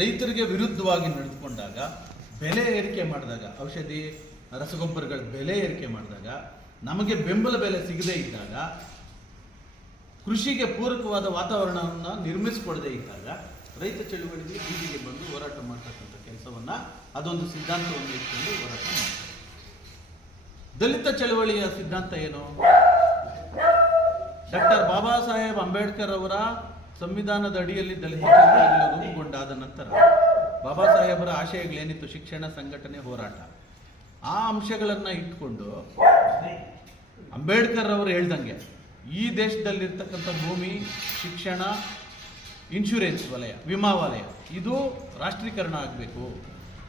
ರೈತರಿಗೆ ವಿರುದ್ಧವಾಗಿ ನಡೆದುಕೊಂಡಾಗ ಬೆಲೆ ಏರಿಕೆ ಮಾಡಿದಾಗ, ಔಷಧಿ, ರಸಗೊಬ್ಬರಗಳ ಬೆಲೆ ಏರಿಕೆ ಮಾಡಿದಾಗ, ನಮಗೆ ಬೆಂಬಲ ಬೆಲೆ ಸಿಗದೇ ಇದ್ದಾಗ, ಕೃಷಿಗೆ ಪೂರಕವಾದ ವಾತಾವರಣವನ್ನು ನಿರ್ಮಿಸಿಕೊಡದೇ ಇದ್ದಾಗ ರೈತ ಚಳುವಳಿಗೆ ಬೀದಿಗೆ ಬಂದು ಹೋರಾಟ ಮಾಡ್ತಕ್ಕಂಥ ಕೆಲಸವನ್ನ ಅದೊಂದು ಸಿದ್ಧಾಂತವನ್ನು ಇಟ್ಕೊಂಡು ಹೋರಾಟ ಮಾಡ್ತಾರೆ. ದಲಿತ ಚಳವಳಿಯ ಸಿದ್ಧಾಂತ ಏನು? ಡಾಕ್ಟರ್ ಬಾಬಾ ಸಾಹೇಬ್ ಅಂಬೇಡ್ಕರ್ ಅವರ ಸಂವಿಧಾನದ ಅಡಿಯಲ್ಲಿ ದಲಿತ ರೂಪುಗೊಂಡಾದ ನಂತರ ಬಾಬಾ ಸಾಹೇಬರ ಆಶಯಗಳೇನಿತ್ತು? ಶಿಕ್ಷಣ, ಸಂಘಟನೆ, ಹೋರಾಟ. ಆ ಅಂಶಗಳನ್ನ ಇಟ್ಕೊಂಡು ಅಂಬೇಡ್ಕರ್ ಅವರು ಹೇಳ್ದಂಗೆ, ಈ ದೇಶದಲ್ಲಿರ್ತಕ್ಕಂಥ ಭೂಮಿ, ಶಿಕ್ಷಣ ಇನ್ಶೂರೆನ್ಸ್ ವಲಯ, ವಿಮಾ ವಲಯ, ಇದು ರಾಷ್ಟ್ರೀಕರಣ ಆಗಬೇಕು.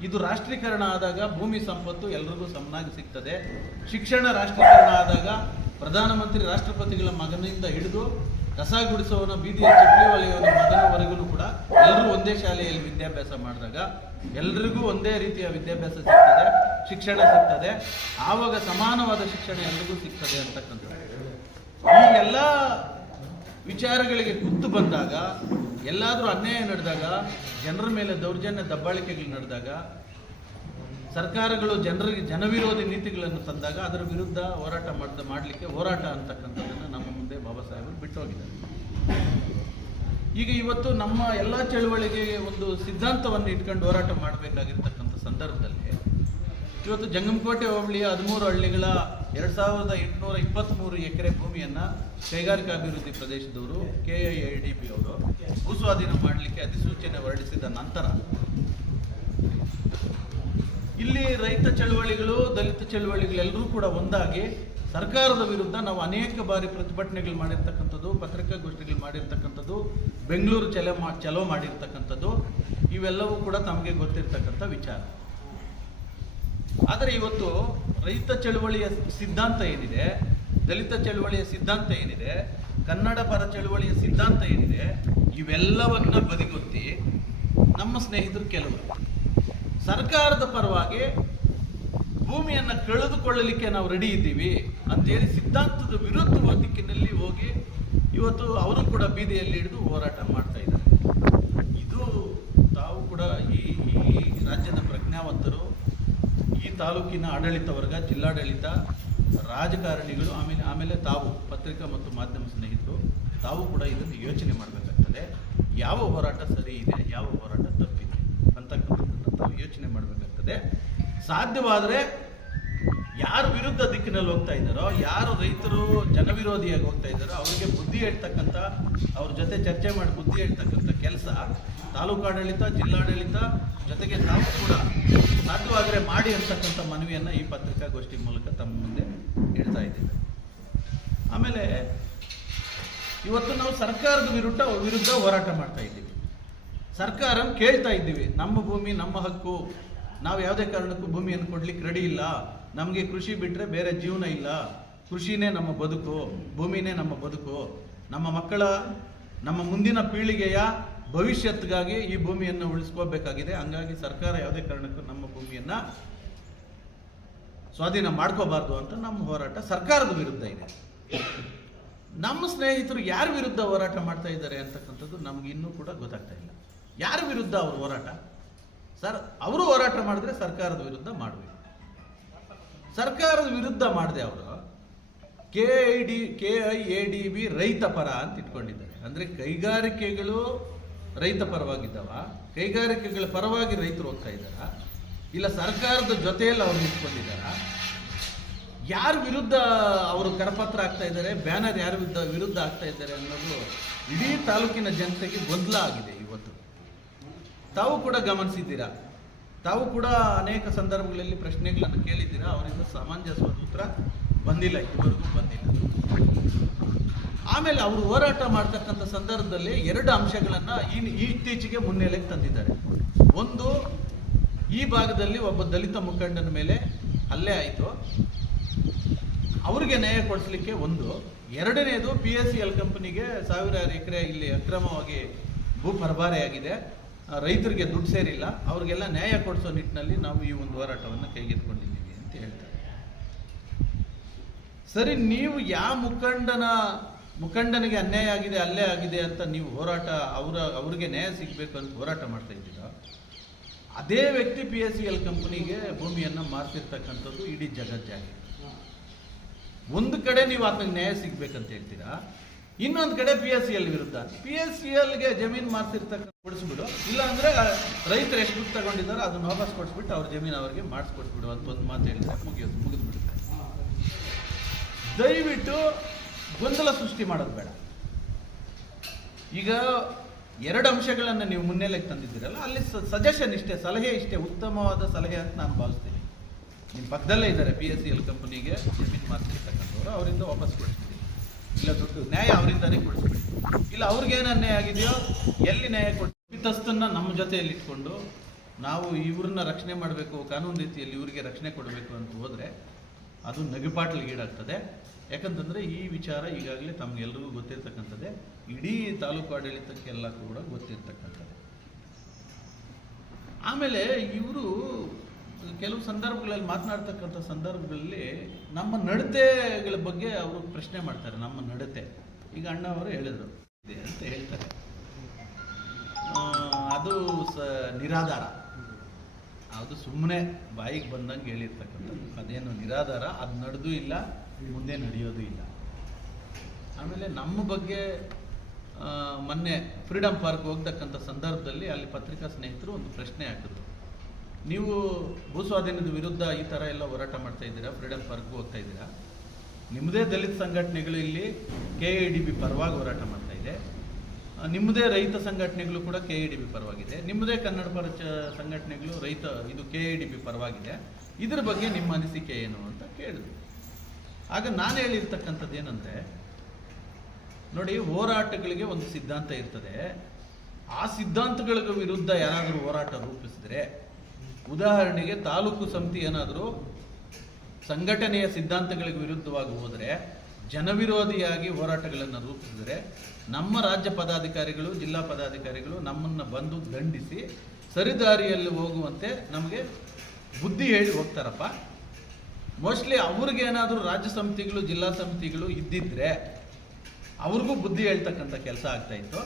ಇದು ರಾಷ್ಟ್ರೀಕರಣ ಆದಾಗ ಭೂಮಿ ಸಂಪತ್ತು ಎಲ್ರಿಗೂ ಸಮನಾಗಿ ಸಿಗ್ತದೆ. ಶಿಕ್ಷಣ ರಾಷ್ಟ್ರೀಕರಣ ಆದಾಗ ಪ್ರಧಾನಮಂತ್ರಿ ರಾಷ್ಟ್ರಪತಿಗಳ ಮಗನಿಂದ ಹಿಡಿದು ಕಸ ಗುಡಿಸೋವನ ಬೀದಿಯ ಚಪ್ಪಲಿ ವಲಯವನ ಮಗನವರೆಗೂ ಕೂಡ ಎಲ್ಲರೂ ಒಂದೇ ಶಾಲೆಯಲ್ಲಿ ವಿದ್ಯಾಭ್ಯಾಸ ಮಾಡಿದಾಗ ಎಲ್ರಿಗೂ ಒಂದೇ ರೀತಿಯ ವಿದ್ಯಾಭ್ಯಾಸ ಸಿಗ್ತದೆ, ಶಿಕ್ಷಣ ಸಿಗ್ತದೆ, ಆವಾಗ ಸಮಾನವಾದ ಶಿಕ್ಷಣ ಎಲ್ರಿಗೂ ಸಿಗ್ತದೆ ಅಂತಕ್ಕಂಥದ್ದು. ಈ ಎಲ್ಲ ವಿಚಾರಗಳಿಗೆ ಕುತ್ತು ಬಂದಾಗ, ಎಲ್ಲಾದರೂ ಅನ್ಯಾಯ ನಡೆದಾಗ, ಜನರ ಮೇಲೆ ದೌರ್ಜನ್ಯ ದಬ್ಬಾಳಿಕೆಗಳು ನಡೆದಾಗ, ಸರ್ಕಾರಗಳು ಜನರಿಗೆ ಜನವಿರೋಧಿ ನೀತಿಗಳನ್ನು ತಂದಾಗ ಅದರ ವಿರುದ್ಧ ಹೋರಾಟ ಮಾಡ್ದ, ಮಾಡಲಿಕ್ಕೆ ಹೋರಾಟ ಅಂತಕ್ಕಂಥದ್ದನ್ನು ನಮ್ಮ ಬಾಬಾ ಸಾಹೇಬರು ಬಿಟ್ಟು ಹೋಗಿದ್ದಾರೆ. ಈಗ ಇವತ್ತು ನಮ್ಮ ಎಲ್ಲ ಚಳುವಳಿಗೆ ಒಂದು ಸಿದ್ಧಾಂತವನ್ನು ಇಟ್ಕೊಂಡು ಹೋರಾಟ ಮಾಡಬೇಕಾಗಿರ್ತಕ್ಕಂಥ ಸಂದರ್ಭದಲ್ಲಿ ಇವತ್ತು ಜಂಗಮಕೋಟೆ ಹೋಬಳಿಯ ಹದಿಮೂರು ಹಳ್ಳಿಗಳ ಎರಡು ಸಾವಿರದ ಎಂಟುನೂರ ಇಪ್ಪತ್ತ್ಮೂರು ಎಕರೆ ಭೂಮಿಯನ್ನು ಕೈಗಾರಿಕಾ ಅಭಿವೃದ್ಧಿ ಪ್ರದೇಶದವರು K I I D P ಅವರು ಭೂಸ್ವಾಧೀನ ಮಾಡಲಿಕ್ಕೆ ಅಧಿಸೂಚನೆ ಹೊರಡಿಸಿದ ನಂತರ ಇಲ್ಲಿ ರೈತ ಚಳುವಳಿಗಳು, ದಲಿತ ಚಳುವಳಿಗಳೆಲ್ಲರೂ ಕೂಡ ಒಂದಾಗಿ ಸರ್ಕಾರದ ವಿರುದ್ಧ ನಾವು ಅನೇಕ ಬಾರಿ ಪ್ರತಿಭಟನೆಗಳು ಮಾಡಿರ್ತಕ್ಕಂಥದ್ದು, ಪತ್ರಿಕಾಗೋಷ್ಠಿಗಳು ಮಾಡಿರ್ತಕ್ಕಂಥದ್ದು, ಬೆಂಗಳೂರು ಚಲೋ ಮಾ, ಚಲೋ ಮಾಡಿರ್ತಕ್ಕಂಥದ್ದು, ಇವೆಲ್ಲವೂ ಕೂಡ ತಮಗೆ ಗೊತ್ತಿರ್ತಕ್ಕಂಥ ವಿಚಾರ. ಆದರೆ ಇವತ್ತು ರೈತ ಚಳುವಳಿಯ ಸಿದ್ಧಾಂತ ಏನಿದೆ, ದಲಿತ ಚಳುವಳಿಯ ಸಿದ್ಧಾಂತ ಏನಿದೆ, ಕನ್ನಡ ಪರ ಚಳುವಳಿಯ ಸಿದ್ಧಾಂತ ಏನಿದೆ, ಇವೆಲ್ಲವನ್ನ ಬದಿಗೊತ್ತಿ ನಮ್ಮ ಸ್ನೇಹಿತರು ಕೆಲವರು. ಸರ್ಕಾರದ ಪರವಾಗಿ ಭೂಮಿಯನ್ನು ಕಳೆದುಕೊಳ್ಳಲಿಕ್ಕೆ ನಾವು ರೆಡಿ ಇದ್ದೀವಿ ಅಂತೇಳಿ ಸಿದ್ಧಾಂತದ ವಿರುದ್ಧವಾದ ದಿಕ್ಕಿನಲ್ಲಿ ಹೋಗಿ ಇವತ್ತು ಅವರು ಕೂಡ ಬೀದಿಯಲ್ಲಿ ಹಿಡಿದು ಹೋರಾಟ ಮಾಡ್ತಾ ಇದ್ದಾರೆ. ಇದು ತಾವು ಕೂಡ ಈ ಈ ರಾಜ್ಯದ ಪ್ರಜ್ಞಾವಂತರು, ಈ ತಾಲೂಕಿನ ಆಡಳಿತ ವರ್ಗ, ಜಿಲ್ಲಾಡಳಿತ, ರಾಜಕಾರಣಿಗಳು, ಆಮೇಲೆ ಆಮೇಲೆ ತಾವು ಪತ್ರಿಕಾ ಮತ್ತು ಮಾಧ್ಯಮ ಸ್ನೇಹಿತರು, ತಾವು ಕೂಡ ಇದನ್ನು ಯೋಚನೆ ಮಾಡಬೇಕಾಗ್ತದೆ. ಯಾವ ಹೋರಾಟ ಸರಿ ಇದೆ, ಯಾವ ಹೋರಾಟ ತಪ್ಪಿದೆ ಅಂತಕ್ಕಂಥದ್ದನ್ನು ತಾವು ಯೋಚನೆ ಮಾಡಬೇಕಾಗ್ತದೆ. ಸಾಧ್ಯವಾದರೆ ಯಾರು ವಿರುದ್ಧ ದಿಕ್ಕಿನಲ್ಲಿ ಹೋಗ್ತಾ ಇದ್ದಾರೋ, ಯಾರು ರೈತರು ಜನವಿರೋಧಿಯಾಗಿ ಹೋಗ್ತಾ ಇದ್ದಾರೋ, ಅವರಿಗೆ ಬುದ್ಧಿ ಹೇಳ್ತಕ್ಕಂಥ, ಅವ್ರ ಜೊತೆ ಚರ್ಚೆ ಮಾಡಿ ಬುದ್ಧಿ ಹೇಳ್ತಕ್ಕಂಥ ಕೆಲಸ ತಾಲೂಕಾಡಳಿತ ಜಿಲ್ಲಾಡಳಿತ ಜೊತೆಗೆ ತಾವು ಕೂಡ ಸಾಧ್ಯವಾದರೆ ಮಾಡಿ ಅಂತಕ್ಕಂಥ ಮನವಿಯನ್ನು ಈ ಪತ್ರಿಕಾಗೋಷ್ಠಿ ಮೂಲಕ ತಮ್ಮ ಮುಂದೆ ಹೇಳ್ತಾ ಇದ್ದೇವೆ. ಆಮೇಲೆ ಇವತ್ತು ನಾವು ಸರ್ಕಾರದ ವಿರುದ್ಧ ವಿರುದ್ಧ ಹೋರಾಟ ಮಾಡ್ತಾ ಇದ್ದೀವಿ. ಸರ್ಕಾರ ಕೇಳ್ತಾ ಇದ್ದೀವಿ. ನಮ್ಮ ಭೂಮಿ, ನಮ್ಮ ಹಕ್ಕು ನಾವು ಯಾವುದೇ ಕಾರಣಕ್ಕೂ ಭೂಮಿಯನ್ನು ಕೊಡ್ಲಿಕ್ಕೆ ರೆಡಿ ಇಲ್ಲ. ನಮಗೆ ಕೃಷಿ ಬಿಟ್ಟರೆ ಬೇರೆ ಜೀವನ ಇಲ್ಲ. ಕೃಷಿನೇ ನಮ್ಮ ಬದುಕು, ಭೂಮಿನೇ ನಮ್ಮ ಬದುಕು. ನಮ್ಮ ಮಕ್ಕಳ, ನಮ್ಮ ಮುಂದಿನ ಪೀಳಿಗೆಯ ಭವಿಷ್ಯತ್ಗಾಗಿ ಈ ಭೂಮಿಯನ್ನು ಉಳಿಸ್ಕೋಬೇಕಾಗಿದೆ ಹಂಗಾಗಿ ಸರ್ಕಾರ ಯಾವುದೇ ಕಾರಣಕ್ಕೂ ನಮ್ಮ ಭೂಮಿಯನ್ನು ಸ್ವಾಧೀನ ಮಾಡ್ಕೋಬಾರ್ದು ಅಂತ ನಮ್ಮ ಹೋರಾಟ ಸರ್ಕಾರದ ವಿರುದ್ಧ ಇದೆ. ನಮ್ಮ ಸ್ನೇಹಿತರು ಯಾರ ವಿರುದ್ಧ ಹೋರಾಟ ಮಾಡ್ತಾ ಇದ್ದಾರೆ ಅಂತಕ್ಕಂಥದ್ದು ನಮ್ಗೆ ಇನ್ನೂ ಕೂಡ ಗೊತ್ತಾಗ್ತಾ ಇಲ್ಲ. ಯಾರ ವಿರುದ್ಧ ಅವ್ರ ಹೋರಾಟ? ಸರ್, ಅವರು ಹೋರಾಟ ಮಾಡಿದ್ರೆ ಸರ್ಕಾರದ ವಿರುದ್ಧ ಮಾಡಬೇಕು. ಸರ್ಕಾರದ ವಿರುದ್ಧ ಮಾಡಿದೆ ಅವರು. K I D K I A D B ರೈತ ಪರ ಅಂತ ಇಟ್ಕೊಂಡಿದ್ದಾರೆ. ಅಂದರೆ ಕೈಗಾರಿಕೆಗಳು ರೈತ ಪರವಾಗಿದ್ದಾವ. ಕೈಗಾರಿಕೆಗಳ ಪರವಾಗಿ ರೈತರು ಹೋಗ್ತಾ ಇದ್ದಾರ. ಇಲ್ಲ, ಸರ್ಕಾರದ ಜೊತೆಯಲ್ಲಿ ಅವ್ರು ನಿಂತ್ಕೊಂಡಿದ್ದಾರ. ಯಾರ ವಿರುದ್ಧ ಅವರು ಕರಪತ್ರ ಆಗ್ತಾ ಇದ್ದಾರೆ, ಬ್ಯಾನರ್ ಯಾರ ವಿರುದ್ಧ ವಿರುದ್ಧ ಆಗ್ತಾ ಇದ್ದಾರೆ ಅನ್ನೋದು ಇಡೀ ತಾಲೂಕಿನ ಜನತೆಗೆ ಗೊಂದಲ ಆಗಿದೆ. ತಾವು ಕೂಡ ಗಮನಿಸಿದ್ದೀರಾ? ತಾವು ಕೂಡ ಅನೇಕ ಸಂದರ್ಭಗಳಲ್ಲಿ ಪ್ರಶ್ನೆಗಳನ್ನು ಕೇಳಿದ್ದೀರಾ? ಅವರಿಂದ ಸಮಂಜಸವಾದ ಉತ್ತರ ಬಂದಿಲ್ಲ, ಇದುವರೆಗೂ ಬಂದಿಲ್ಲ. ಆಮೇಲೆ ಅವರು ಹೋರಾಟ ಮಾಡ್ತಕ್ಕಂಥ ಸಂದರ್ಭದಲ್ಲಿ ಎರಡು ಅಂಶಗಳನ್ನು ಇತ್ತೀಚೆಗೆ ಮುನ್ನೆಲೆಗೆ ತಂದಿದ್ದಾರೆ. ಒಂದು, ಈ ಭಾಗದಲ್ಲಿ ಒಬ್ಬ ದಲಿತ ಮುಖಂಡನ ಮೇಲೆ ಹಲ್ಲೆ ಆಯಿತು. ಅವ್ರಿಗೆ ನ್ಯಾಯ ಕೊಡಿಸ್ಲಿಕ್ಕೆ ಒಂದು. ಎರಡನೇದು ಪಿ ಎಸ್ ಸಿ ಎಲ್ ಕಂಪನಿಗೆ ಸಾವಿರಾರು ಎಕರೆ ಇಲ್ಲಿ ಅಕ್ರಮವಾಗಿ ಭೂ ಪರಭಾರೆಯಾಗಿದೆ ರೈತರಿಗೆ ದುಡ್ಡು ಸೇರಿಲ್ಲ, ಅವ್ರಿಗೆಲ್ಲ ನ್ಯಾಯ ಕೊಡಿಸೋ ನಿಟ್ಟಿನಲ್ಲಿ ನಾವು ಈ ಒಂದು ಹೋರಾಟವನ್ನು ಕೈಗೆತ್ತಿಕೊಂಡಿದ್ದೀವಿ ಅಂತ ಹೇಳ್ತಾರೆ. ಸರಿ, ನೀವು ಯಾವ ಮುಖಂಡನ, ಮುಖಂಡನಿಗೆ ಅನ್ಯಾಯ ಆಗಿದೆ, ಅಲ್ಲೇ ಆಗಿದೆ ಅಂತ ನೀವು ಹೋರಾಟ, ಅವರ, ಅವರಿಗೆ ನ್ಯಾಯ ಸಿಗಬೇಕು ಅಂತ ಹೋರಾಟ ಮಾಡ್ತಾ ಇದ್ದೀರಾ? ಅದೇ ವ್ಯಕ್ತಿ ಪಿ ಎಸ್ ಸಿ ಎಲ್ ಕಂಪನಿಗೆ ಭೂಮಿಯನ್ನು ಮಾರ್ತಿರ್ತಕ್ಕಂಥದ್ದು ಇಡೀ ಜಗಜ್ಜಾಗಿ ಒಂದು ಕಡೆ ನೀವು ಆತನಿಗೆ ನ್ಯಾಯ ಸಿಗಬೇಕಂತ ಹೇಳ್ತೀರಾ? ಇನ್ನೊಂದು ಕಡೆ ಪಿ ಎಸ್ ಸಿ ಎಲ್ ವಿರುದ್ಧ. ಪಿ ಎಸ್ ಸಿ ಎಲ್ಗೆ ಜಮೀನು ಮಾರ್ತಿರ್ತಕ್ಕ ಕೊಡಿಸ್ಬಿಡು. ಇಲ್ಲ ಅಂದ್ರೆ ರೈತರು ಎಷ್ಟು ದುಡ್ಡು ತಗೊಂಡಿದ್ದಾರೆ ಅದನ್ನ ವಾಪಸ್ ಕೊಡಿಸ್ಬಿಟ್ಟು ಅವ್ರ ಜಮೀನು ಅವರಿಗೆ ಮಾಡಿಸ್ಕೊಟ್ಬಿಡು ಅಂತ ಒಂದು ಮಾತು ಹೇಳಿದ್ರೆ ಮುಗಿಯೋದು ಮುಗಿದ್ಬಿಡುತ್ತೆ ದಯವಿಟ್ಟು ಗೊಂದಲ ಸೃಷ್ಟಿ ಮಾಡೋದು ಬೇಡ. ಈಗ ಎರಡು ಅಂಶಗಳನ್ನು ನೀವು ಮುನ್ನೆಲೆಗೆ ತಂದಿದ್ದೀರಲ್ಲ, ಅಲ್ಲಿ ಸಜೆಷನ್ ಇಷ್ಟೇ, ಸಲಹೆ ಇಷ್ಟೇ, ಉತ್ತಮವಾದ ಸಲಹೆ ಅಂತ ನಾನು ಭಾವಿಸ್ತೀನಿ. ನಿಮ್ಮ ಪಕ್ಕದಲ್ಲೇ ಇದ್ದಾರೆ ಪಿ ಎಸ್ ಸಿ ಎಲ್ ಕಂಪನಿಗೆ ಜಮೀನು ಮಾಡ್ತಿರ್ತಕ್ಕಂಥವ್ರು ಅವರಿಂದ ವಾಪಸ್ ಕೊಡಿಸ್ಬಿಡಿ ಇಲ್ಲ ದುಡ್ಡು ನ್ಯಾಯ ಅವರಿಂದಾನೇ ಕೊಡಿಸ್ಬಿಡಿ ಇಲ್ಲ, ಅವ್ರಿಗೇನು ಅನ್ಯಾಯ ಆಗಿದೆಯೋ, ಎಲ್ಲಿ ನ್ಯಾಯ ಕೊಟ್ಟು ತಸ್ತನ್ನ ನಮ್ಮ ಜೊತೆಯಲ್ಲಿ ಇಟ್ಕೊಂಡು ನಾವು ಇವ್ರನ್ನ ರಕ್ಷಣೆ ಮಾಡಬೇಕು, ಕಾನೂನು ರೀತಿಯಲ್ಲಿ ಇವರಿಗೆ ರಕ್ಷಣೆ ಕೊಡಬೇಕು ಅಂತ ಹೋದರೆ ಅದು ನಗೆಪಾಟ್ಲಿಗೆ ಈಡಾಗ್ತದೆ. ಯಾಕಂತಂದರೆ ಈ ವಿಚಾರ ಈಗಾಗಲೇ ತಮಗೆಲ್ಲರಿಗೂ ಗೊತ್ತಿರ್ತಕ್ಕಂಥದ್ದೇ. ಇಡೀ ತಾಲೂಕು ಆಡಳಿತಕ್ಕೆಲ್ಲ ಕೂಡ ಗೊತ್ತಿರ್ತಕ್ಕಂಥದ್ದು. ಆಮೇಲೆ ಇವರು ಕೆಲವು ಸಂದರ್ಭಗಳಲ್ಲಿ ಮಾತನಾಡ್ತಕ್ಕಂಥ ಸಂದರ್ಭಗಳಲ್ಲಿ ನಮ್ಮ ನಡತೆಗಳ ಬಗ್ಗೆ ಅವರು ಪ್ರಶ್ನೆ ಮಾಡ್ತಾರೆ, ನಮ್ಮ ನಡತೆ. ಈಗ ಅಣ್ಣವರು ಹೇಳಿದರು, ಇದೆ ಅಂತ ಹೇಳ್ತಾರೆ. ಅದು ಸ ನಿರಾಧಾರ. ಅದು ಸುಮ್ಮನೆ ಬಾಯಿಗೆ ಬಂದಂಗೆ ಹೇಳಿರ್ತಕ್ಕಂಥದ್ದು ಅದೇನು ನಿರಾಧಾರ, ಅದು ನಡೆದು ಇಲ್ಲ, ಮುಂದೆ ನಡೆಯೋದು ಇಲ್ಲ. ಆಮೇಲೆ ನಮ್ಮ ಬಗ್ಗೆ ಮೊನ್ನೆ ಫ್ರೀಡಮ್ ಪಾರ್ಕ್ ಹೋಗ್ತಕ್ಕಂಥ ಸಂದರ್ಭದಲ್ಲಿ ಅಲ್ಲಿ ಪತ್ರಿಕಾ ಸ್ನೇಹಿತರು ಒಂದು ಪ್ರಶ್ನೆ ಹಾಕಿದ್ರು. ನೀವು ಭೂಸ್ವಾಧೀನದ ವಿರುದ್ಧ ಈ ಥರ ಎಲ್ಲ ಹೋರಾಟ ಮಾಡ್ತಾ ಇದ್ದೀರಾ? ಫ್ರೀಡಮ್ ಪಾರ್ಕ್ಗೂ ಹೋಗ್ತಾ ಇದ್ದೀರಾ? ನಿಮ್ಮದೇ ದಲಿತ ಸಂಘಟನೆಗಳು ಇಲ್ಲಿ ಕೆ ಎ ಡಿ ಬಿ ಪರವಾಗಿ ಹೋರಾಟ ಮಾಡ್ತಾ ಇದೆ. ನಿಮ್ಮದೇ ರೈತ ಸಂಘಟನೆಗಳು ಕೂಡ ಕೆ ಎ ಡಿ ಬಿ ಪರವಾಗಿದೆ. ನಿಮ್ಮದೇ ಕನ್ನಡ ಪರ ಸಂಘಟನೆಗಳು ರೈತ ಇದು ಕೆ ಎ ಡಿ ಬಿ ಪರವಾಗಿದೆ. ಇದ್ರ ಬಗ್ಗೆ ನಿಮ್ಮ ಅನಿಸಿಕೆ ಏನು ಅಂತ ಕೇಳಿದ್ರು ಆಗ ನಾನು ಹೇಳಿರ್ತಕ್ಕಂಥದ್ದು ಏನಂದರೆ, ನೋಡಿ, ಹೋರಾಟಗಳಿಗೆ ಒಂದು ಸಿದ್ಧಾಂತ ಇರ್ತದೆ. ಆ ಸಿದ್ಧಾಂತಗಳ ವಿರುದ್ಧ ಯಾರಾದರೂ ಹೋರಾಟ ರೂಪಿಸಿದ್ರೆ ಉದಾಹರಣೆಗೆ ತಾಲೂಕು ಸಮಿತಿ ಏನಾದರೂ ಸಂಘಟನೆಯ ಸಿದ್ಧಾಂತಗಳಿಗೆ ವಿರುದ್ಧವಾಗಿ ಹೋದರೆ ಜನವಿರೋಧಿಯಾಗಿ ಹೋರಾಟಗಳನ್ನು ರೂಪಿಸಿದರೆ ನಮ್ಮ ರಾಜ್ಯ ಪದಾಧಿಕಾರಿಗಳು, ಜಿಲ್ಲಾ ಪದಾಧಿಕಾರಿಗಳು ನಮ್ಮನ್ನು ಬಂದು ದಂಡಿಸಿ ಸರಿದಾರಿಯಲ್ಲಿ ಹೋಗುವಂತೆ ನಮಗೆ ಬುದ್ಧಿ ಹೇಳಿ ಹೋಗ್ತಾರಪ್ಪ. ಮೋಸ್ಟ್ಲಿ ಅವ್ರಿಗೇನಾದರೂ ರಾಜ್ಯ ಸಮಿತಿಗಳು, ಜಿಲ್ಲಾ ಸಮಿತಿಗಳು ಇದ್ದಿದ್ರೆ ಅವ್ರಿಗೂ ಬುದ್ಧಿ ಹೇಳ್ತಕ್ಕಂಥ ಕೆಲಸ ಆಗ್ತಾ ಇತ್ತು.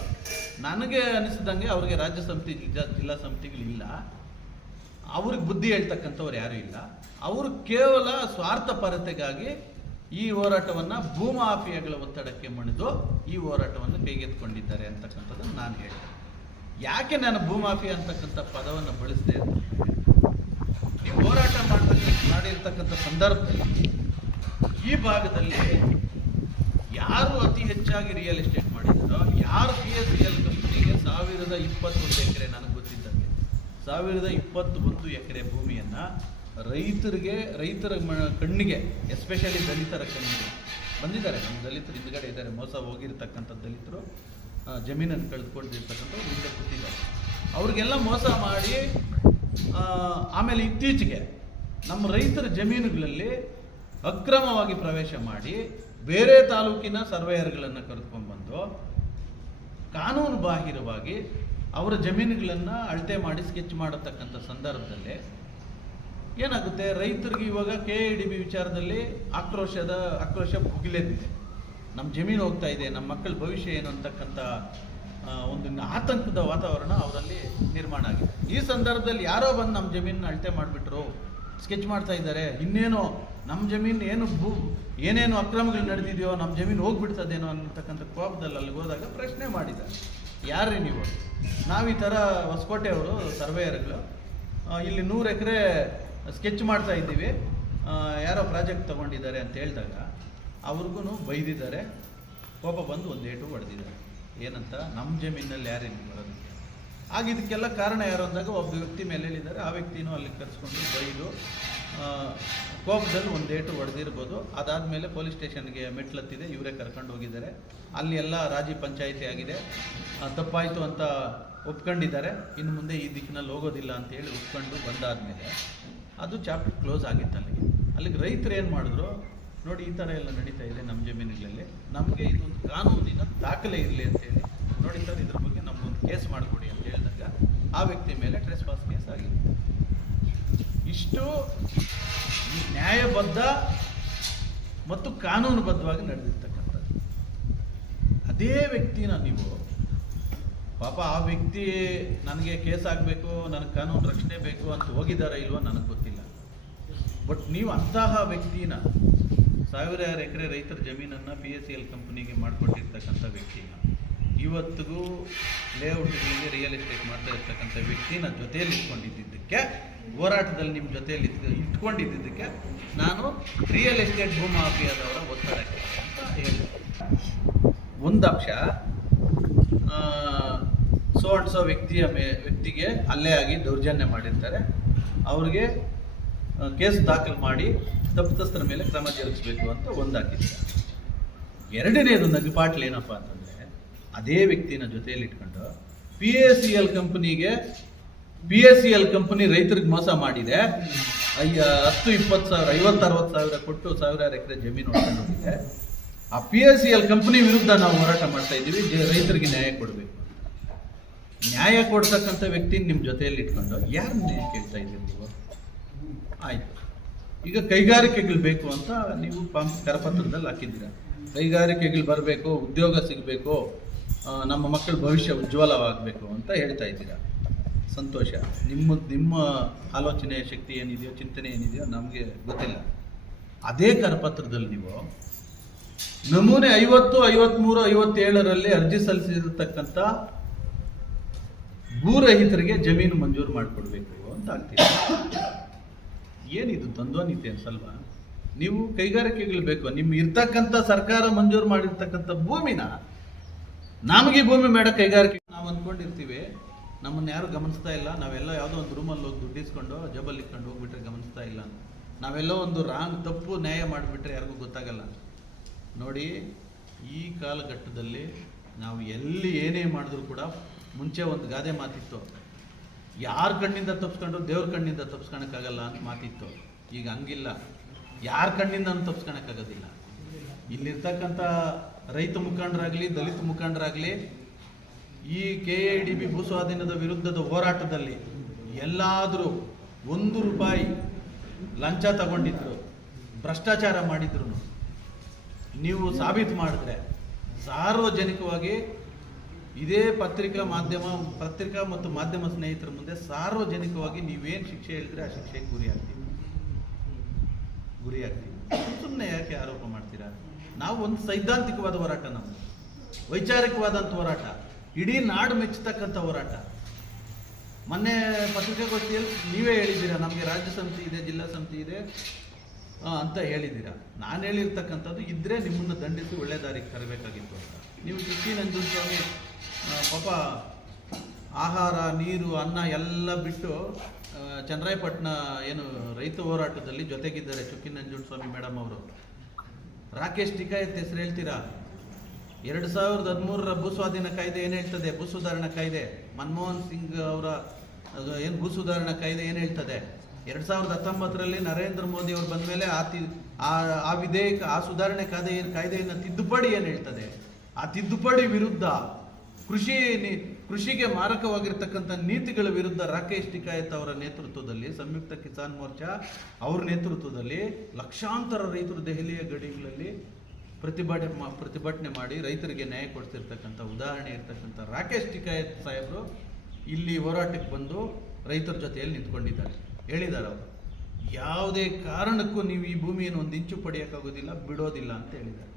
ನನಗೆ ಅನಿಸಿದಂಗೆ ಅವ್ರಿಗೆ ರಾಜ್ಯ ಸಮಿತಿ ಜಿಲ್ಲಾ ಸಮಿತಿಗಳಿಲ್ಲ. ಅವ್ರಿಗೆ ಬುದ್ಧಿ ಹೇಳ್ತಕ್ಕಂಥವ್ರು ಯಾರೂ ಇಲ್ಲ. ಅವರು ಕೇವಲ ಸ್ವಾರ್ಥಪರತೆಗಾಗಿ ಈ ಹೋರಾಟವನ್ನು ಭೂಮಾಫಿಯಾಗಳ ಒತ್ತಡಕ್ಕೆ ಮಣಿದು ಈ ಹೋರಾಟವನ್ನು ಕೈಗೆತ್ತಿಕೊಂಡಿದ್ದಾರೆ ಅಂತಕ್ಕಂಥದ್ದನ್ನು ನಾನು ಹೇಳ್ತೇನೆ. ಯಾಕೆ ನಾನು ಭೂಮಾಫಿ ಅಂತಕ್ಕಂಥ ಪದವನ್ನು ಬಳಸಿದೆ ಅಂತ ನೀವು ಹೋರಾಟ ಮಾಡ್ತಕ್ಕಂಥ ಮಾಡಿರ್ತಕ್ಕಂಥ ಸಂದರ್ಭದಲ್ಲಿ ಈ ಭಾಗದಲ್ಲಿ ಯಾರು ಅತಿ ಹೆಚ್ಚಾಗಿ ರಿಯಲ್ ಎಸ್ಟೇಟ್ ಮಾಡಿದಾರೋ ಯಾರು ಪಿ ಎಸ್ ಸಿ ಎಲ್ ಕಂಪ್ನಿಗೆ ಸಾವಿರದ ಇಪ್ಪತ್ತೊಂದು ಎಕರೆ ನನಗೆ ಸಾವಿರದ ಇಪ್ಪತ್ತೊಂದು ಎಕರೆ ಭೂಮಿಯನ್ನು ರೈತರಿಗೆ, ರೈತರ ಮ- ಕಣ್ಣಿಗೆ ಎಸ್ಪೆಷಲಿ ದಲಿತರ ಕಣ್ಣಿಗೆ ಬಂದಿದ್ದಾರೆ. ನಮ್ಮ ದಲಿತರು ಹಿಂದ್ಗಡೆ ಇದ್ದಾರೆ. ಮೋಸ ಹೋಗಿರ್ತಕ್ಕಂಥ ದಲಿತರು ಜಮೀನನ್ನು ಕಳೆದುಕೊಂಡಿರ್ತಕ್ಕಂಥವ್ರು ಹಿಂದೆ ಕೂತಿದ್ದಾರೆ. ಅವ್ರಿಗೆಲ್ಲ ಮೋಸ ಮಾಡಿ ಆಮೇಲೆ ಇತ್ತೀಚೆಗೆ ನಮ್ಮ ರೈತರ ಜಮೀನುಗಳಲ್ಲಿ ಅಕ್ರಮವಾಗಿ ಪ್ರವೇಶ ಮಾಡಿ ಬೇರೆ ತಾಲೂಕಿನ ಸರ್ವೇಯರ್ಗಳನ್ನು ಕರೆದುಕೊಂಡು ಬಂದು ಕಾನೂನು ಬಾಹಿರವಾಗಿ ಅವರ ಜಮೀನುಗಳನ್ನು ಅಳತೆ ಮಾಡಿ ಸ್ಕೆಚ್ ಮಾಡತಕ್ಕಂಥ ಸಂದರ್ಭದಲ್ಲಿ ಏನಾಗುತ್ತೆ? ರೈತರಿಗೆ ಇವಾಗ ಕೆ ಎ ಡಿ ಬಿ ವಿಚಾರದಲ್ಲಿ ಆಕ್ರೋಶದ, ಆಕ್ರೋಶ ಭುಗಿಲೆದ್ದಿದೆ. ನಮ್ಮ ಜಮೀನು ಹೋಗ್ತಾ ಇದೆ ನಮ್ಮ ಮಕ್ಕಳ ಭವಿಷ್ಯ ಏನು ಅಂತಕ್ಕಂಥ ಒಂದು ಆತಂಕದ ವಾತಾವರಣ ಅವರಲ್ಲಿ ನಿರ್ಮಾಣ ಆಗಿದೆ. ಈ ಸಂದರ್ಭದಲ್ಲಿ ಯಾರೋ ಬಂದು ನಮ್ಮ ಜಮೀನನ್ನ ಅಳತೆ ಮಾಡಿಬಿಟ್ರು, ಸ್ಕೆಚ್ ಮಾಡ್ತಾ ಇದ್ದಾರೆ, ಇನ್ನೇನೋ ನಮ್ಮ ಜಮೀನು ಏನು ಭೂ, ಏನೇನು ಅಕ್ರಮಗಳು ನಡೆದಿದೆಯೋ ನಮ್ಮ ಜಮೀನು ಹೋಗ್ಬಿಡ್ತದೇನೋ ಅನ್ನತಕ್ಕಂಥ ಕೋಪದಲ್ಲಿ ಅಲ್ಲಿಗೆ ಹೋದಾಗ ಪ್ರಶ್ನೆ ಮಾಡಿದ್ದಾರೆ. ಯಾರ್ರೀ ನೀವು? ನಾವು ಈ ಥರ ಹೊಸಕೋಟೆಯವರು ಸರ್ವೇಯರ್ಗಳು. ಇಲ್ಲಿ ನೂರು ಎಕರೆ ಸ್ಕೆಚ್ ಮಾಡ್ತಾ ಇದ್ದೀವಿ. ಯಾರೋ ಪ್ರಾಜೆಕ್ಟ್ ತಗೊಂಡಿದ್ದಾರೆ ಅಂತ ಹೇಳಿದಾಗ ಅವ್ರಿಗೂ ಬೈದಿದ್ದಾರೆ. ಕೋಪ ಬಂದು ಒಂದು ಏಟು ಹೊಡೆದಿದ್ದಾರೆ. ಏನಂತ? ನಮ್ಮ ಜಮೀನಲ್ಲಿ ಯಾರೇ ಬರೋದಕ್ಕೆ ಆಗ ಇದಕ್ಕೆಲ್ಲ ಕಾರಣ ಯಾರು ಅಂದಾಗ ಒಬ್ಬ ವ್ಯಕ್ತಿ ಮೇಲೆ ಹೇಳಿದ್ದಾರೆ. ಆ ವ್ಯಕ್ತಿನೂ ಅಲ್ಲಿ ಕರೆಸ್ಕೊಂಡು ಬೈದು ಕೋಪದಲ್ಲಿ ಒಂದು ಏಟು ಹೊಡೆದಿರ್ಬೋದು. ಅದಾದಮೇಲೆ ಪೊಲೀಸ್ ಸ್ಟೇಷನ್ಗೆ ಮೆಟ್ಲತ್ತಿದೆ. ಇವರೇ ಕರ್ಕೊಂಡು ಹೋಗಿದ್ದಾರೆ. ಅಲ್ಲಿ ಎಲ್ಲ ರಾಜಿ ಪಂಚಾಯಿತಿ ಆಗಿದೆ. ತಪ್ಪಾಯಿತು ಅಂತ ಒಪ್ಕೊಂಡಿದ್ದಾರೆ. ಇನ್ನು ಮುಂದೆ ಈ ದಿಕ್ಕಿನಲ್ಲಿ ಹೋಗೋದಿಲ್ಲ ಅಂತ ಹೇಳಿ ಒಪ್ಕೊಂಡು ಬಂದಾದಮೇಲೆ ಅದು ಚಾಪ್ಟರ್ ಕ್ಲೋಸ್ ಆಗಿತ್ತು ಅಲ್ಲಿಗೆ. ಅಲ್ಲಿಗೆ ರೈತರು ಏನು ಮಾಡಿದ್ರು? ನೋಡಿ, ಈ ಥರ ಎಲ್ಲ ನಡೀತಾ ಇದೆ ನಮ್ಮ ಜಮೀನುಗಳಲ್ಲಿ ನಮಗೆ ಇದೊಂದು ಕಾನೂನಿನ ದಾಖಲೆ ಇರಲಿ ಅಂತೇಳಿ ನೋಡಿ ಸರ್, ಇದ್ರ ಬಗ್ಗೆ ನಮಗೊಂದು ಕೇಸ್ ಮಾಡಿಕೊಡಿ ಅಂತ ಹೇಳಿದಾಗ ಆ ವ್ಯಕ್ತಿ ಮೇಲೆ ಟ್ರೆಸ್ ಪಾಸ್ ಕೇಸ್ ಆಗಿದೆ. ಇಷ್ಟು ನ್ಯಾಯಬದ್ಧ ಮತ್ತು ಕಾನೂನುಬದ್ಧವಾಗಿ ನಡೆದಿರ್ತಕ್ಕಂಥದ್ದು. ಅದೇ ವ್ಯಕ್ತಿನ ನೀವು, ಪಾಪ ಆ ವ್ಯಕ್ತಿ ನನಗೆ ಕೇಸ್ ಆಗಬೇಕು, ನನಗೆ ಕಾನೂನು ರಕ್ಷಣೆ ಬೇಕು ಅಂತ ಹೋಗಿದ್ದಾರೆ ಇಲ್ವೋ ನನಗೆ ಗೊತ್ತಿಲ್ಲ. ಬಟ್ ನೀವು ಅಂತಹ ವ್ಯಕ್ತಿನ ಸಾವಿರಾರು ಎಕರೆ ರೈತರ ಜಮೀನನ್ನು ಪಿ ಎಸ್ ಸಿ ಎಲ್ ಕಂಪ್ನಿಗೆ ಮಾಡಿಕೊಟ್ಟಿರ್ತಕ್ಕಂಥ ವ್ಯಕ್ತಿನ, ಇವತ್ತಿಗೂ ಲೇಔಟ್ಗಳಿಗೆ ರಿಯಲ್ ಎಸ್ಟೇಟ್ ಮಾಡ್ತಾ ಇರ್ತಕ್ಕಂಥ ವ್ಯಕ್ತಿನ ಜೊತೆಯಲ್ಲಿ ಇಟ್ಕೊಂಡಿದ್ದಕ್ಕೆ ಹೋರಾಟದಲ್ಲಿ ನಿಮ್ಮ ಜೊತೆಯಲ್ಲಿ ಇಟ್ಕೊಂಡಿದ್ದಕ್ಕೆ ನಾನು ರಿಯಲ್ ಎಸ್ಟೇಟ್ ಭೂ ಮಾಫಿಯಾದವರ ಒತ್ತಡಕ್ಕೆ ಅಂತ ಒಂದು ಅಂಶ ಸೋ ಅಂಡ್ ಸೋ ವ್ಯಕ್ತಿಯ ಮೇ, ವ್ಯಕ್ತಿಗೆ ಅಲ್ಲೇ ಆಗಿ ದೌರ್ಜನ್ಯ ಮಾಡಿರ್ತಾರೆ. ಅವ್ರಿಗೆ ಕೇಸ್ ದಾಖಲು ಮಾಡಿ ತಪ್ಪಿತಸ್ಥರ ಮೇಲೆ ಕ್ರಮ ಜರುಗಿಸಬೇಕು ಅಂತ ಒಂದಾಕಿದ್ದಾರೆ ಎರಡನೇದು ನಗಿಪಾಟ್ಲು ಏನಪ್ಪ ಅಂತಂದರೆ, ಅದೇ ವ್ಯಕ್ತಿನ ಜೊತೆಯಲ್ಲಿ ಇಟ್ಕೊಂಡು ಪಿ ಎಸ್ ಸಿ ಎಲ್ ಕಂಪನಿಗೆ P S C L company ರೈತರಿಗೆ ಮೋಸ ಮಾಡಿದೆ. ಅಯ್ಯ, ಹತ್ತು, ಇಪ್ಪತ್ತು ಸಾವಿರ, ಐವತ್ತು, ಅರವತ್ತು ಸಾವಿರ ಕೊಟ್ಟು ಸಾವಿರಾರು ಎಕರೆ ಜಮೀನು ಹೋಗಿದೆ. ಆ P S C L company ವಿರುದ್ಧ ನಾವು ಹೋರಾಟ ಮಾಡ್ತಾ ಇದ್ದೀವಿ. ರೈತರಿಗೆ ನ್ಯಾಯ ಕೊಡಬೇಕು ನ್ಯಾಯ ಕೊಡ್ತಕ್ಕಂಥ ವ್ಯಕ್ತಿ ನಿಮ್ಮ ಜೊತೆಯಲ್ಲಿ ಇಟ್ಕೊಂಡು, ಯಾರು ನ್ಯಾಯ ಕೇಳ್ತಾ ಇದ್ದೀರಿ ನೀವು? ಆಯಿತು. ಈಗ ಕೈಗಾರಿಕೆಗಳು ಬೇಕು ಅಂತ ನೀವು ಕರಪತ್ರದಲ್ಲಿ ಹಾಕಿದ್ದೀರಾ. ಕೈಗಾರಿಕೆಗಳು ಬರಬೇಕು, ಉದ್ಯೋಗ ಸಿಗಬೇಕು ನಮ್ಮ ಮಕ್ಕಳ ಭವಿಷ್ಯ ಉಜ್ವಲವಾಗಬೇಕು ಅಂತ ಹೇಳ್ತಾ ಇದ್ದೀರಾ. ಸಂತೋಷ. ನಿಮ್ಮ ನಿಮ್ಮ ಆಲೋಚನೆ ಶಕ್ತಿ ಏನಿದೆಯೋ, ಚಿಂತನೆ ಏನಿದೆಯೋ ನಮಗೆ ಗೊತ್ತಿಲ್ಲ. ಅದೇ ಕರಪತ್ರದಲ್ಲಿ ನೀವು ನಮೂನೆ ಐವತ್ತು, ಐವತ್ಮೂರು, ಐವತ್ತೇಳರಲ್ಲಿ ಅರ್ಜಿ ಸಲ್ಲಿಸಿರತಕ್ಕಂಥ ಭೂರಹಿತರಿಗೆ ಜಮೀನು ಮಂಜೂರು ಮಾಡಿಕೊಡ್ಬೇಕು ಅಂತ ಆಗ್ತೀವಿ ಏನಿದು ದ್ವಂದ್ವ ನೀತಿ ಅನ್ಸಲ್ವಾ ನೀವು ಕೈಗಾರಿಕೆಗಳು ಬೇಕು. ನಿಮ್ಮ ಇರ್ತಕ್ಕಂಥ ಸರ್ಕಾರ ಮಂಜೂರು ಮಾಡಿರ್ತಕ್ಕಂಥ ಭೂಮಿನ, ನಮಗೆ ಭೂಮಿ ಮೇಡ ಕೈಗಾರಿಕೆ. ನಾವು ಅಂದ್ಕೊಂಡಿರ್ತೀವಿ ನಮ್ಮನ್ನ ಯಾರು ಗಮನಿಸ್ತಾ ಇಲ್ಲ. ನಾವೆಲ್ಲ ಯಾವುದೋ ಒಂದು ರೂಮಲ್ಲಿ ಹೋಗಿ ದುಡ್ಡು ಜಬಲ್ ಇಟ್ಕೊಂಡು ಹೋಗ್ಬಿಟ್ರೆ ಗಮನಿಸ್ತಾ ಇಲ್ಲ. ಅಂತ ನಾವೆಲ್ಲೋ ಒಂದು ರಾಂಗ್, ತಪ್ಪು ನ್ಯಾಯ ಮಾಡಿಬಿಟ್ರೆ ಯಾರಿಗೂ ಗೊತ್ತಾಗಲ್ಲ. ನೋಡಿ, ಈ ಕಾಲಘಟ್ಟದಲ್ಲಿ ನಾವು ಎಲ್ಲಿ ಏನೇ ಮಾಡಿದ್ರು ಕೂಡ ಮುಂಚೆ ಒಂದು ಗಾದೆ ಮಾತಿತ್ತು. ಯಾರ ಕಣ್ಣಿಂದ ತಪ್ಸ್ಕೊಂಡ್ರು ದೇವ್ರ ಕಣ್ಣಿಂದ ತಪ್ಸ್ಕೊಳಕ್ಕಾಗಲ್ಲ ಅಂತ ಮಾತಿತ್ತು. ಈಗ ಹಂಗಿಲ್ಲ. ಯಾರ ಕಣ್ಣಿಂದ ತಪ್ಸ್ಕೊಳಕ್ಕಾಗೋದಿಲ್ಲ. ಇಲ್ಲಿರ್ತಕ್ಕಂಥ ರೈತ ಮುಖಂಡರಾಗಲಿ, ದಲಿತ ಮುಖಂಡರಾಗಲಿ ಈ ಕೆ ಎ ಡಿ ಬಿ ಭೂಸ್ವಾಧೀನದ ವಿರುದ್ಧದ ಹೋರಾಟದಲ್ಲಿ ಎಲ್ಲಾದರೂ ಒಂದು ರೂಪಾಯಿ ಲಂಚ ತಗೊಂಡಿದ್ರು, ಭ್ರಷ್ಟಾಚಾರ ಮಾಡಿದ್ರು ನೀವು ಸಾಬೀತು ಮಾಡಿದ್ರೆ ಸಾರ್ವಜನಿಕವಾಗಿ ಇದೇ ಪತ್ರಿಕಾ ಮಾಧ್ಯಮ, ಪತ್ರಿಕಾ ಮತ್ತು ಮಾಧ್ಯಮ ಸ್ನೇಹಿತರ ಮುಂದೆ ಸಾರ್ವಜನಿಕವಾಗಿ ನೀವೇನು ಶಿಕ್ಷೆ ಹೇಳಿದ್ರೆ ಆ ಶಿಕ್ಷೆಗೆ ಗುರಿ ಗುರಿಯಾಗ್ತೀವಿ ಗುರಿ ಆಗ್ತೀವಿ. ಸುಮ್ಮನೆ ಯಾಕೆ ಆರೋಪ ಮಾಡ್ತೀರಾ? ನಾವು ಒಂದು ಸೈದ್ಧಾಂತಿಕವಾದ ಹೋರಾಟ ನಮ್ಮದು ವೈಚಾರಿಕವಾದಂಥ ಹೋರಾಟ. ಇಡೀ ನಾಡು ಮೆಚ್ಚತಕ್ಕಂಥ ಹೋರಾಟ. ಮೊನ್ನೆ ಪತ್ರಿಕಾಗೋಷ್ಠಿಯಲ್ಲಿ ನೀವೇ ಹೇಳಿದ್ದೀರಾ, ನಮಗೆ ರಾಜ್ಯ ಸಮಿತಿ ಇದೆ, ಜಿಲ್ಲಾ ಸಮಿತಿ ಇದೆ ಅಂತ ಹೇಳಿದ್ದೀರಾ. ನಾನು ಹೇಳಿರ್ತಕ್ಕಂಥದ್ದು ಇದ್ದರೆ ನಿಮ್ಮನ್ನು ದಂಡಿಸಿ ಒಳ್ಳೆ ದಾರಿಗೆ ತರಬೇಕಾಗಿತ್ತು ಅಂತ. ನೀವು ಕೃಷಿ ನಂಜುನ್ ಸ್ವಾಮಿ ಪಾಪ ಆಹಾರ, ನೀರು, ಅನ್ನ ಎಲ್ಲ ಬಿಟ್ಟು ಚಂದ್ರಾಯಪಟ್ಟಣ ಏನು ರೈತ ಹೋರಾಟದಲ್ಲಿ ಜೊತೆಗಿದ್ದಾರೆ ಚುಕ್ಕಿ ನಂಜುನ್ ಸ್ವಾಮಿ ಮೇಡಮ್ ಅವರು. ರಾಕೇಶ್ ಟಿಕಾಯತ್ ಹೆಸರು ಹೇಳ್ತೀರಾ? ಎರಡು ಸಾವಿರದ ಹದಿಮೂರರ ಭೂಸ್ವಾಧೀನ ಕಾಯ್ದೆ ಏನು ಹೇಳ್ತದೆ? ಭೂ ಸುಧಾರಣಾ ಕಾಯ್ದೆ. ಮನಮೋಹನ್ ಸಿಂಗ್ ಅವರ ಏನು ಭೂ ಸುಧಾರಣಾ ಕಾಯ್ದೆ ಏನು ಹೇಳ್ತದೆ? ಎರಡು ಸಾವಿರದ ಹತ್ತೊಂಬತ್ತರಲ್ಲಿ ನರೇಂದ್ರ ಮೋದಿ ಅವರು ಬಂದ ಮೇಲೆ ಆ ತಿ, ಆ ವಿಧೇಯಕ, ಆ ಸುಧಾರಣೆ ಕಾಯ್ದೆ, ಕಾಯ್ದೆಯನ್ನು ತಿದ್ದುಪಡಿ ಏನು ಹೇಳ್ತದೆ? ಆ ತಿದ್ದುಪಡಿ ವಿರುದ್ಧ ಕೃಷಿ ಕೃಷಿಗೆ ಮಾರಕವಾಗಿರ್ತಕ್ಕಂಥ ನೀತಿಗಳ ವಿರುದ್ಧ ರಾಕೇಶ್ ಟಿಕಾಯತ್ ಅವರ ನೇತೃತ್ವದಲ್ಲಿ, ಸಂಯುಕ್ತ ಕಿಸಾನ್ ಮೋರ್ಚಾ ಅವ್ರ ನೇತೃತ್ವದಲ್ಲಿ ಲಕ್ಷಾಂತರ ರೈತರು ದೆಹಲಿಯ ಗಡಿಗಳಲ್ಲಿ ಪ್ರತಿಭಟನೆ ಪ್ರತಿಭಟನೆ ಮಾಡಿ ರೈತರಿಗೆ ನ್ಯಾಯ ಕೊಡ್ತಿರ್ತಕ್ಕಂಥ ಉದಾಹರಣೆ ಇರ್ತಕ್ಕಂಥ ರಾಕೇಶ್ ಟಿಕಾಯತ್ ಸಾಹೇಬರು ಇಲ್ಲಿ ಹೋರಾಟಕ್ಕೆ ಬಂದು ರೈತರ ಜೊತೆಯಲ್ಲಿ ನಿಂತ್ಕೊಂಡಿದ್ದಾರೆ. ಹೇಳಿದ್ದಾರೆ ಅವರು. ಯಾವುದೇ ಕಾರಣಕ್ಕೂ ನೀವು ಈ ಭೂಮಿಯನ್ನು ಒಂದು ಇಂಚು ಪಡೆಯೋಕ್ಕಾಗೋದಿಲ್ಲ, ಬಿಡೋದಿಲ್ಲ ಅಂತ ಹೇಳಿದ್ದಾರೆ.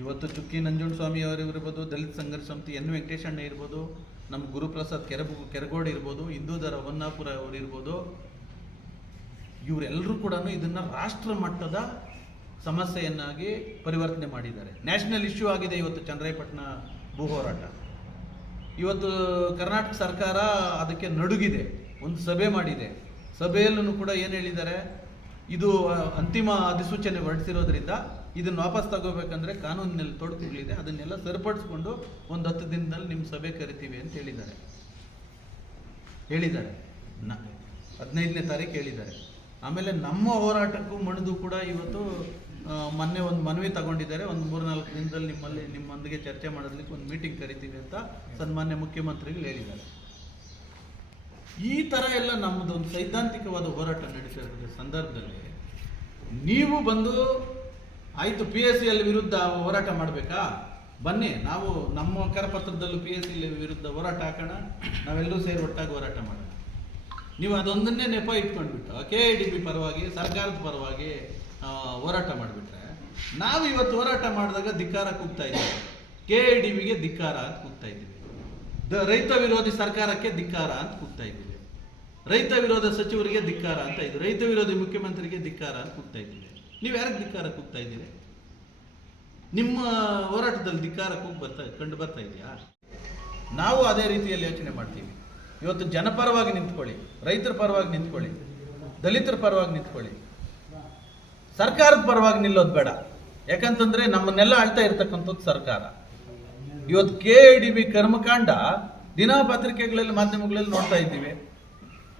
ಇವತ್ತು ಚುಕ್ಕಿ ನಂಜುಂಡ ಸ್ವಾಮಿ ಅವರು ಇರ್ಬೋದು, ದಲಿತ ಸಂಘರ್ಷ ಸಮಿತಿ ಎನ್ ವೆಂಕಟೇಶಣ್ಣ ಇರ್ಬೋದು, ನಮ್ಮ ಗುರುಪ್ರಸಾದ್ ಕೆರಬು, ಕೆರಗೋಡ್ ಇರ್ಬೋದು ಹಿಂದೂದರ ಹೊನ್ನಾಪುರ ಅವರಿರ್ಬೋದು ಇವರೆಲ್ಲರೂ ಕೂಡ ಇದನ್ನು ರಾಷ್ಟ್ರ ಮಟ್ಟದ ಸಮಸ್ಯೆಯನ್ನಾಗಿ ಪರಿವರ್ತನೆ ಮಾಡಿದ್ದಾರೆ. ನ್ಯಾಷನಲ್ ಇಶ್ಯೂ ಆಗಿದೆ ಇವತ್ತು ಚಂದ್ರಾಯಪಟ್ಟಣ ಭೂ ಹೋರಾಟ. ಇವತ್ತು ಕರ್ನಾಟಕ ಸರ್ಕಾರ ಅದಕ್ಕೆ ನಡುಗಿದೆ, ಒಂದು ಸಭೆ ಮಾಡಿದೆ. ಸಭೆಯಲ್ಲೂ ಕೂಡ ಏನು ಹೇಳಿದ್ದಾರೆ, ಇದು ಅಂತಿಮ ಅಧಿಸೂಚನೆ ಹೊರಡಿಸಿರೋದ್ರಿಂದ ಇದನ್ನು ವಾಪಸ್ ತಗೋಬೇಕಂದ್ರೆ ಕಾನೂನಿನಲ್ಲಿ ತೊಡಕುಗಳಿದೆ ಅದನ್ನೆಲ್ಲ ಸರಿಪಡಿಸ್ಕೊಂಡು ಒಂದು ಹತ್ತು ದಿನದಲ್ಲಿ ನಿಮ್ಮ ಸಭೆ ಕರಿತೀವಿ ಅಂತ ಹೇಳಿದ್ದಾರೆ. ಹೇಳಿದ್ದಾರೆ. ನ, ಹದಿನೈದನೇ ತಾರೀಕು ಹೇಳಿದ್ದಾರೆ. ಆಮೇಲೆ ನಮ್ಮ ಹೋರಾಟಕ್ಕೂ ಮಣಿದು ಕೂಡ ಇವತ್ತು ಮೊನ್ನೆ ಒಂದು ಮನವಿ ತಗೊಂಡಿದ್ದಾರೆ. ಒಂದು ಮೂರ್ನಾಲ್ಕು ದಿನದಲ್ಲಿ ನಿಮ್ಮಲ್ಲಿ ನಿಮ್ಮೊಂದಿಗೆ ಚರ್ಚೆ ಮಾಡೋದಕ್ಕೆ ಒಂದು ಮೀಟಿಂಗ್ ಕರಿತೀವಿ ಅಂತ ಸನ್ಮಾನ್ಯ ಮುಖ್ಯಮಂತ್ರಿಗಳು ಹೇಳಿದ್ದಾರೆ. ಈ ಥರ ಎಲ್ಲ ನಮ್ಮದು ಒಂದು ಸೈದ್ಧಾಂತಿಕವಾದ ಹೋರಾಟ ನಡೆಸಿದ ಸಂದರ್ಭದಲ್ಲಿ ನೀವು ಬಂದು, ಆಯಿತು ಪಿ ಎಸ್ ಸಿಯಲ್ಲಿ ವಿರುದ್ಧ ಹೋರಾಟ ಮಾಡಬೇಕಾ? ಬನ್ನಿ, ನಾವು ನಮ್ಮ ಕರಪತ್ರದಲ್ಲೂ ಪಿ ಎಸ್ ಸಿ ವಿರುದ್ಧ ಹೋರಾಟ ಹಾಕೋಣ. ನಾವೆಲ್ಲರೂ ಸೇರಿ ಒಟ್ಟಾಗಿ ಹೋರಾಟ ಮಾಡೋಣ. ನೀವು ಅದೊಂದನ್ನೇ ನೆಪ ಇಟ್ಕೊಂಡ್ಬಿಟ್ಟು ಕೆ ಐ ಡಿ ಪಿ ಪರವಾಗಿ, ಸರ್ಕಾರದ ಪರವಾಗಿ ಹೋರಾಟ ಮಾಡಿಬಿಟ್ರೆ. ನಾವು ಇವತ್ತು ಹೋರಾಟ ಮಾಡಿದಾಗ ಧಿಕ್ಕಾರ ಕೂಗ್ತಾ ಇದ್ದೀವಿ. ಕೆ ಡಿ ವಿಗೆ ಧಿಕ್ಕಾರ ಅಂತ ಕೂಗ್ತಾ ಇದ್ದೀವಿ. ದ ರೈತ ವಿರೋಧಿ ಸರ್ಕಾರಕ್ಕೆ ಧಿಕ್ಕಾರ ಅಂತ ಕೂಗ್ತಾ ಇದ್ದೀವಿ. ರೈತ ವಿರೋಧ ಸಚಿವರಿಗೆ ಧಿಕ್ಕಾರ ಅಂತ ಇದ್ದೀವಿ. ರೈತ ವಿರೋಧಿ ಮುಖ್ಯಮಂತ್ರಿಗೆ ಧಿಕ್ಕಾರ ಅಂತ ಕೂಗ್ತಾ ಇದ್ದೀವಿ. ನೀವು ಯಾರಿಗೆ ಧಿಕ್ಕಾರ ಕೂಗ್ತಾ ಇದ್ದೀರಿ? ನಿಮ್ಮ ಹೋರಾಟದಲ್ಲಿ ಧಿಕ್ಕಾರ ಕೂಗ್ ಬರ್ತಾ, ಕಂಡು ಬರ್ತಾ ಇದೆಯಾ? ನಾವು ಅದೇ ರೀತಿಯಲ್ಲಿ ಯೋಚನೆ ಮಾಡ್ತೀವಿ. ಇವತ್ತು ಜನಪರವಾಗಿ ನಿಂತ್ಕೊಳ್ಳಿ, ರೈತರ ಪರವಾಗಿ ನಿಂತ್ಕೊಳ್ಳಿ, ದಲಿತರ ಪರವಾಗಿ ನಿಂತ್ಕೊಳ್ಳಿ. ಸರ್ಕಾರದ ಪರವಾಗಿ ನಿಲ್ಲೋದು ಬೇಡ. ಯಾಕಂತಂದ್ರೆ ನಮ್ಮನ್ನೆಲ್ಲ ಆಳ್ತಾ ಇರ್ತಕ್ಕಂಥದ್ದು ಸರ್ಕಾರ. ಇವತ್ತು ಕೆ ಡಿ ಬಿ ಕರ್ಮಕಾಂಡ ದಿನಪತ್ರಿಕೆಗಳಲ್ಲಿ ಮಾಧ್ಯಮಗಳಲ್ಲಿ ನೋಡ್ತಾ ಇದ್ದೀವಿ.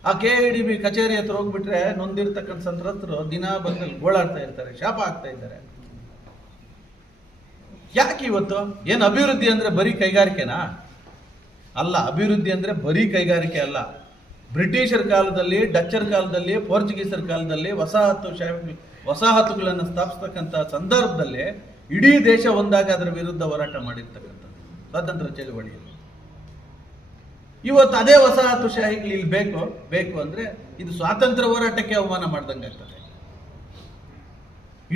ಆ ಕೆ ಡಿ ಬಿ ಕಚೇರಿ ಹತ್ರ ಹೋಗ್ಬಿಟ್ರೆ ನೊಂದಿರ್ತಕ್ಕಂಥ ಸಂತ್ರಸ್ತರು ದಿನಾ ಬಂದಲ್ಲಿ ಗೋಳಾಡ್ತಾ ಇರ್ತಾರೆ, ಶಾಪ ಆಗ್ತಾ ಇದ್ದಾರೆ. ಯಾಕೆ ಇವತ್ತು? ಏನು ಅಭಿವೃದ್ಧಿ ಅಂದ್ರೆ ಬರೀ ಕೈಗಾರಿಕೆನಾ? ಅಲ್ಲ, ಅಭಿವೃದ್ಧಿ ಅಂದ್ರೆ ಬರೀ ಕೈಗಾರಿಕೆ ಅಲ್ಲ. ಬ್ರಿಟಿಷರ ಕಾಲದಲ್ಲಿ, ಡಚ್ಚರ್ ಕಾಲದಲ್ಲಿ, ಪೋರ್ಚುಗೀಸರ ಕಾಲದಲ್ಲಿ ವಸಾಹತು ವಸಾಹತುಗಳನ್ನು ಸ್ಥಾಪಿಸ್ತಕ್ಕಂಥ ಸಂದರ್ಭದಲ್ಲಿ ಇಡೀ ದೇಶ ಒಂದಾಗ ಅದರ ವಿರುದ್ಧ ಹೋರಾಟ ಮಾಡಿರ್ತಕ್ಕಂಥದ್ದು, ಸ್ವಾತಂತ್ರ್ಯ ಚಳವಳಿಯಲ್ಲಿ. ಇವತ್ತು ಅದೇ ವಸಾಹತುಶಾಹಿಗಳು ಇಲ್ಲಿ ಬೇಕು ಬೇಕು ಅಂದ್ರೆ ಇದು ಸ್ವಾತಂತ್ರ್ಯ ಹೋರಾಟಕ್ಕೆ ಅವಮಾನ ಮಾಡ್ದಂಗಾಗ್ತದೆ.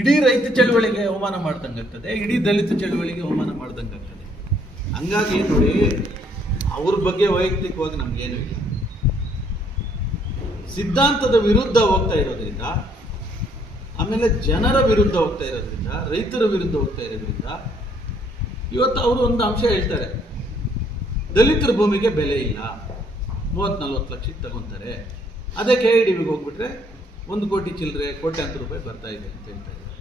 ಇಡೀ ರೈತ ಚಳುವಳಿಗೆ ಅವಮಾನ ಮಾಡ್ದಂಗಾಗ್ತದೆ, ಇಡೀ ದಲಿತ ಚಳುವಳಿಗೆ ಅವಮಾನ ಮಾಡ್ದಂಗಾಗ್ತದೆ. ಹಂಗಾಗಿ ನೋಡಿ, ಅವ್ರ ಬಗ್ಗೆ ವೈಯಕ್ತಿಕವಾಗಿ ನಮ್ಗೇನು ಇಲ್ಲ. ಸಿದ್ಧಾಂತದ ವಿರುದ್ಧ ಹೋಗ್ತಾ ಇರೋದ್ರಿಂದ ಆಮೇಲೆ ಜನರ ವಿರುದ್ಧ ಹೋಗ್ತಾ ಇರೋದ್ರಿಂದ, ರೈತರ ವಿರುದ್ಧ ಹೋಗ್ತಾ ಇರೋದ್ರಿಂದ ಇವತ್ತು ಅವರು ಒಂದು ಅಂಶ ಹೇಳ್ತಾರೆ. ದಲಿತರ ಭೂಮಿಗೆ ಬೆಲೆ ಇಲ್ಲ. ಮೂವತ್ ನಲ್ವತ್ತು ಲಕ್ಷಕ್ಕೆ ತಗೊಂತಾರೆ. ಅದೇ ಕೆ ಐ ಡಿ ವಿಗೆ ಹೋಗ್ಬಿಟ್ರೆ ಒಂದು ಕೋಟಿ ಚಿಲ್ಲರೆ, ಕೋಟ್ಯಾಂತರ ರೂಪಾಯಿ ಬರ್ತಾ ಇದೆ ಅಂತ ಹೇಳ್ತಾ ಇದ್ದಾರೆ.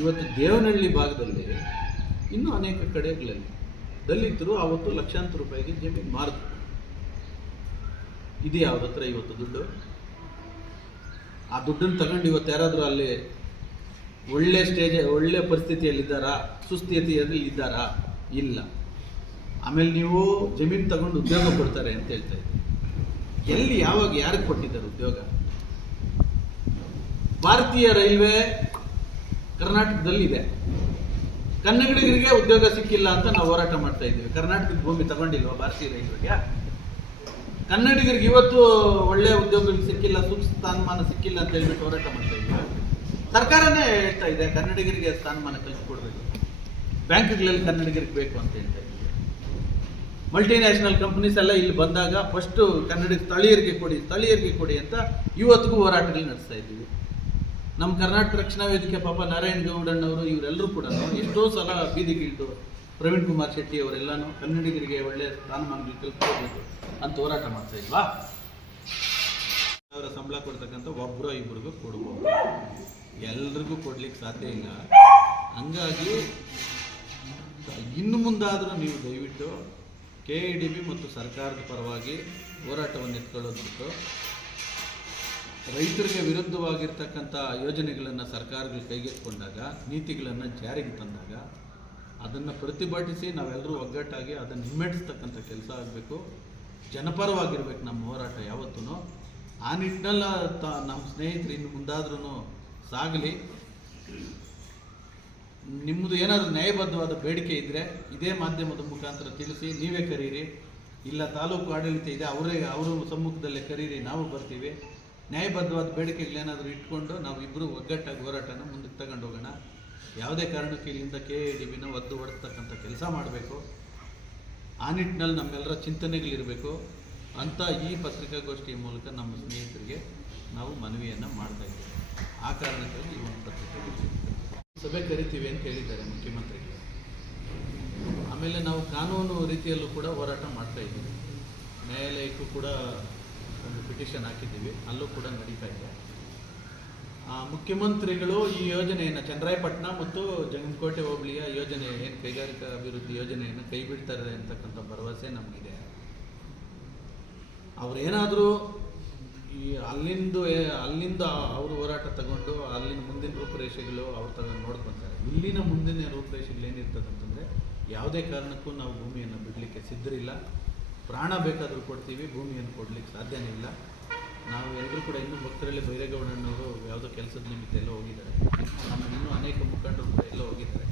ಇವತ್ತು ದೇವನಹಳ್ಳಿ ಭಾಗದಲ್ಲಿ ಇನ್ನೂ ಅನೇಕ ಕಡೆಗಳಲ್ಲಿ ದಲಿತರು ಅವತ್ತು ಲಕ್ಷಾಂತರ ರೂಪಾಯಿಗೆ ಜಮೀನು ಮಾರಿದ್ರು ಇದು ಯಾವ್ದತ್ರ ಇವತ್ತು ದುಡ್ಡು? ಆ ದುಡ್ಡನ್ನು ತಗೊಂಡು ಇವತ್ತು ಯಾರಾದರೂ ಅಲ್ಲಿ ಒಳ್ಳೆ ಸ್ಟೇಜ್ ಒಳ್ಳೆ ಪರಿಸ್ಥಿತಿಯಲ್ಲಿದ್ದಾರಾ? ಸುಸ್ಥಿತಿಯಲ್ಲಿ ಇದ್ದಾರಾ? ಇಲ್ಲ. ಆಮೇಲೆ ನೀವು ಜಮೀನು ತಗೊಂಡು ಉದ್ಯೋಗ ಕೊಡ್ತಾರೆ ಅಂತ ಹೇಳ್ತಾ ಇದ್ದೀವಿ ಎಲ್ಲಿ, ಯಾವಾಗ, ಯಾರಿಗೆ ಕೊಟ್ಟಿದ್ದಾರೆ ಉದ್ಯೋಗ? ಭಾರತೀಯ ರೈಲ್ವೆ ಕರ್ನಾಟಕದಲ್ಲಿದೆ. ಕನ್ನಡಿಗರಿಗೆ ಉದ್ಯೋಗ ಸಿಕ್ಕಿಲ್ಲ ಅಂತ ನಾವು ಹೋರಾಟ ಮಾಡ್ತಾ ಇದ್ದೀವಿ. ಕರ್ನಾಟಕದ ಭೂಮಿ ತಗೊಂಡಿಲ್ವಾ ಭಾರತೀಯ ರೈಲ್ವೆಗೆ? ಕನ್ನಡಿಗರಿಗೆ ಇವತ್ತು ಒಳ್ಳೆ ಉದ್ಯೋಗಗಳು ಸಿಕ್ಕಿಲ್ಲ, ಸೂಕ್ತ ಸ್ಥಾನಮಾನ ಸಿಕ್ಕಿಲ್ಲ ಅಂತ ಹೇಳ್ಬಿಟ್ಟು ಹೋರಾಟ ಮಾಡ್ತಾ ಇದ್ದೀವಿ ಸರ್ಕಾರನೇ ಹೇಳ್ತಾ ಇದೆ, ಕನ್ನಡಿಗರಿಗೆ ಸ್ಥಾನಮಾನ ಕಲ್ಪಿಕೊಡ್ಬೇಕು ಬ್ಯಾಂಕ್ಗಳಲ್ಲಿ ಕನ್ನಡಿಗರಿಗೆ ಬೇಕು ಅಂತ ಹೇಳ್ತಾ ಇದ್ದೀವಿ ಮಲ್ಟಿನ್ಯಾಷನಲ್ ಕಂಪ್ನೀಸ್ ಎಲ್ಲ ಇಲ್ಲಿ ಬಂದಾಗ ಫಸ್ಟ್ ಕನ್ನಡಿಗ ಸ್ಥಳೀಯರಿಗೆ ಕೊಡಿ ಸ್ಥಳೀಯರಿಗೆ ಕೊಡಿ ಅಂತ ಇವತ್ತಿಗೂ ಹೋರಾಟಗಳು ನಡೆಸ್ತಾ ಇದ್ದೀವಿ. ನಮ್ಮ ಕರ್ನಾಟಕ ರಕ್ಷಣಾ ವೇದಿಕೆ ಪಾಪ ನಾರಾಯಣ ಗೌಡಣ್ಣವರು ಇವರೆಲ್ಲರೂ ಕೂಡ ಎಷ್ಟೋ ಸಲ ಬೀದಿಗಿಳಿದು ಪ್ರವೀಣ್ ಕುಮಾರ್ ಶೆಟ್ಟಿ ಅವರೆಲ್ಲನೂ ಕನ್ನಡಿಗರಿಗೆ ಒಳ್ಳೆಯ ಸ್ಥಾನಮಾನಗಳು ಕಲ್ಪಿಸಬೇಕು ಅಂತ ಹೋರಾಟ ಮಾಡ್ತಾ ಇಲ್ವಾ ಅವರ ಸಂಬಳ ಕೊಡ್ತಕ್ಕಂಥ ಒಬ್ಬರು ಇಬ್ಬರಿಗೂ ಕೊಡ್ಬೋದು. ಎಲ್ರಿಗೂ ಕೊಡ್ಲಿಕ್ಕೆ ಸಾಧ್ಯ ಇಲ್ಲ. ಹಂಗಾಗಿ ಇನ್ನು ಮುಂದಾದರೂ ನೀವು ದಯವಿಟ್ಟು ಕೆ ಇ ಡಿ ಬಿ ಮತ್ತು ಸರ್ಕಾರದ ಪರವಾಗಿ ಹೋರಾಟವನ್ನು ಎತ್ಕೊಳ್ಳೋದು ಬಿಟ್ಟು ರೈತರಿಗೆ ವಿರುದ್ಧವಾಗಿರ್ತಕ್ಕಂಥ ಯೋಜನೆಗಳನ್ನು ಸರ್ಕಾರಗಳು ಕೈಗೆತ್ತಿಕೊಂಡಾಗ, ನೀತಿಗಳನ್ನು ಜಾರಿಗೆ ತಂದಾಗ ಅದನ್ನು ಪ್ರತಿಭಟಿಸಿ ನಾವೆಲ್ಲರೂ ಒಗ್ಗಟ್ಟಾಗಿ ಅದನ್ನು ಹಿಮ್ಮೆಟ್ಟಿಸ್ತಕ್ಕಂಥ ಕೆಲಸ ಆಗಬೇಕು. ಜನಪರವಾಗಿರ್ಬೇಕು ನಮ್ಮ ಹೋರಾಟ ಯಾವತ್ತೂ ಆ ನಿಟ್ಟಿನಲ್ಲಿ ತ, ನಮ್ಮ ಸ್ನೇಹಿತರು ಇನ್ನು ಮುಂದಾದ್ರೂ ಸಾಗಲಿ. ನಿಮ್ಮದು ಏನಾದರೂ ನ್ಯಾಯಬದ್ಧವಾದ ಬೇಡಿಕೆ ಇದ್ದರೆ ಇದೇ ಮಾಧ್ಯಮದ ಮುಖಾಂತರ ತಿಳಿಸಿ, ನೀವೇ ಕರೀರಿ. ಇಲ್ಲ ತಾಲೂಕು ಆಡಳಿತ ಇದೆ, ಅವರೇ, ಅವರು ಸಮ್ಮುಖದಲ್ಲೇ ಕರೀರಿ, ನಾವು ಬರ್ತೀವಿ. ನ್ಯಾಯಬದ್ಧವಾದ ಬೇಡಿಕೆಗಳೇನಾದರೂ ಇಟ್ಕೊಂಡು ನಾವು ಇಬ್ಬರು ಒಗ್ಗಟ್ಟಾಗಿ ಹೋರಾಟನ ಮುಂದಕ್ಕೆ ತಗೊಂಡು ಹೋಗೋಣ ಯಾವುದೇ ಕಾರಣಕ್ಕೆ ಇಲ್ಲಿಂದ ಕೆ ಎ ಡಿ ಬಿನ ಒದ್ದು ಹೊಡೆಸ್ತಕ್ಕಂಥ ಕೆಲಸ ಮಾಡಬೇಕು. ಆ ನಿಟ್ಟಿನಲ್ಲಿ ನಮ್ಮೆಲ್ಲರ ಚಿಂತನೆಗಳಿರಬೇಕು ಅಂತ ಈ ಪತ್ರಿಕಾಗೋಷ್ಠಿಯ ಮೂಲಕ ನಮ್ಮ ಸ್ನೇಹಿತರಿಗೆ ನಾವು ಮನವಿಯನ್ನು ಮಾಡ್ತಾ ಇದ್ದೀವಿ. ಆ ಕಾರಣಕ್ಕಾಗಿ ಈ ಒಂದು ಪತ್ರಿಕೆ ಸಭೆ ಕರಿತೀವಿ ಅಂತ ಹೇಳಿದ್ದಾರೆ ಮುಖ್ಯಮಂತ್ರಿಗೆ. ಆಮೇಲೆ ನಾವು ಕಾನೂನು ರೀತಿಯಲ್ಲೂ ಕೂಡ ಹೋರಾಟ ಮಾಡ್ತಾ ಇದ್ದೀವಿ. ನ್ಯಾಯಾಲಯಕ್ಕೂ ಕೂಡ ಒಂದು ಪಿಟಿಷನ್ ಹಾಕಿದ್ದೀವಿ. ಅಲ್ಲೂ ಕೂಡ ನಡೀತಾ ಇದೆ. ಮುಖ್ಯಮಂತ್ರಿಗಳು ಈ ಯೋಜನೆಯನ್ನು ಚಂದ್ರಾಯಪಟ್ಟಣ ಮತ್ತು ಜಂಗಮಕೋಟೆ ಹೋಬಳಿಯ ಯೋಜನೆ ಏನು ಕೈಗಾರಿಕಾ ಅಭಿವೃದ್ಧಿ ಯೋಜನೆಯನ್ನು ಕೈ ಬಿಡ್ತಾರೆ ಅಂತಕ್ಕಂಥ ಭರವಸೆ ನಮಗಿದೆ. ಅವರೇನಾದರೂ ಈ ಅಲ್ಲಿಂದು ಅಲ್ಲಿಂದ ಅವರು ಹೋರಾಟ ತಗೊಂಡು ಅಲ್ಲಿನ ಮುಂದಿನ ರೂಪುರೇಷೆಗಳು ಅವ್ರ ತಗೊಂಡು ನೋಡ್ಕೊತಾರೆ. ಇಲ್ಲಿನ ಮುಂದಿನ ರೂಪುರೇಷೆಗಳು ಏನಿರ್ತದೆ ಅಂತಂದರೆ ಯಾವುದೇ ಕಾರಣಕ್ಕೂ ನಾವು ಭೂಮಿಯನ್ನು ಬಿಡಲಿಕ್ಕೆ ಸಿದ್ಧರಿಲ್ಲ. ಪ್ರಾಣ ಬೇಕಾದರೂ ಕೊಡ್ತೀವಿ, ಭೂಮಿಯನ್ನು ಕೊಡಲಿಕ್ಕೆ ಸಾಧ್ಯನೇ ಇಲ್ಲ. ನಾವು ಎಲ್ಲರೂ ಕೂಡ ಇನ್ನೂ ಭಕ್ತರಲ್ಲಿ ಬೈರೇಗೌಡಣ್ಣವರು ಯಾವುದೋ ಕೆಲಸದ ನಿಮಿತ್ತ ಎಲ್ಲ ಹೋಗಿದ್ದಾರೆ. ನಮ್ಮ ಇನ್ನೂ ಅನೇಕ ಮುಖಂಡರು ಕೂಡ ಎಲ್ಲ ಹೋಗಿದ್ದಾರೆ.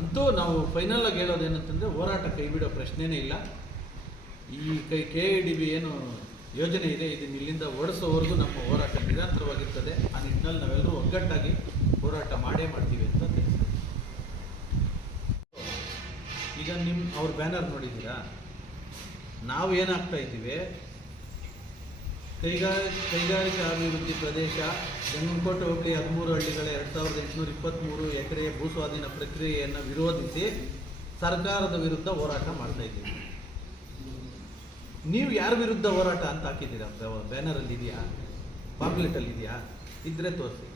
ಅಂತೂ ನಾವು ಫೈನಲ್ ಆಗಿ ಹೇಳೋದೇನಂತಂದ್ರೆ ಹೋರಾಟ ಕೈ ಬಿಡೋ ಪ್ರಶ್ನೆನೇ ಇಲ್ಲ. ಈ ಕೈ ಕೆ ಎ ಡಿ ಬಿ ಏನು ಯೋಜನೆ ಇದೆ, ಇದನ್ನ ಇಲ್ಲಿಂದ ಓಡಿಸೋವರೆಗೂ ನಮ್ಮ ಹೋರಾಟ ನಿರಂತರವಾಗಿರ್ತದೆ. ಆ ನಿಟ್ಟಿನಲ್ಲಿ ನಾವೆಲ್ಲರೂ ಒಗ್ಗಟ್ಟಾಗಿ ಹೋರಾಟ ಮಾಡೇ ಮಾಡ್ತೀವಿ ಅಂತ ತಿಳಿಸ್ತೀವಿ ಈಗ ನಿಮ್ಮ ಅವ್ರ ಬ್ಯಾನರ್ ನೋಡಿದ್ದೀರಾ? ನಾವು ಏನಾಗ್ತಾ ಇದ್ದೀವಿ? ಕೈಗಾರ ಕೈಗಾರಿಕಾ ಅಭಿವೃದ್ಧಿ ಪ್ರದೇಶ ಜಂಗಂಕೋಟೆ ಹೋಬಳಿ ಹದಿಮೂರು ಹಳ್ಳಿಗಳ ಎರಡು ಸಾವಿರದ ಎಂಟುನೂರ ಇಪ್ಪತ್ತ್ಮೂರು ಎಕರೆ ಭೂಸ್ವಾಧೀನ ಪ್ರಕ್ರಿಯೆಯನ್ನು ವಿರೋಧಿಸಿ ಸರ್ಕಾರದ ವಿರುದ್ಧ ಹೋರಾಟ ಮಾಡ್ತಾ ಇದ್ದೀವಿ. ನೀವು ಯಾರ ವಿರುದ್ಧ ಹೋರಾಟ ಅಂತ ಹಾಕಿದ್ದೀರಾ? ಬ್ಯಾನರಲ್ಲಿ ಇದೆಯಾ? ಪಾಂಪ್ಲೆಟಲ್ಲಿ ಇದೆಯಾ? ಇದ್ರೆ ತೋರಿಸಿ.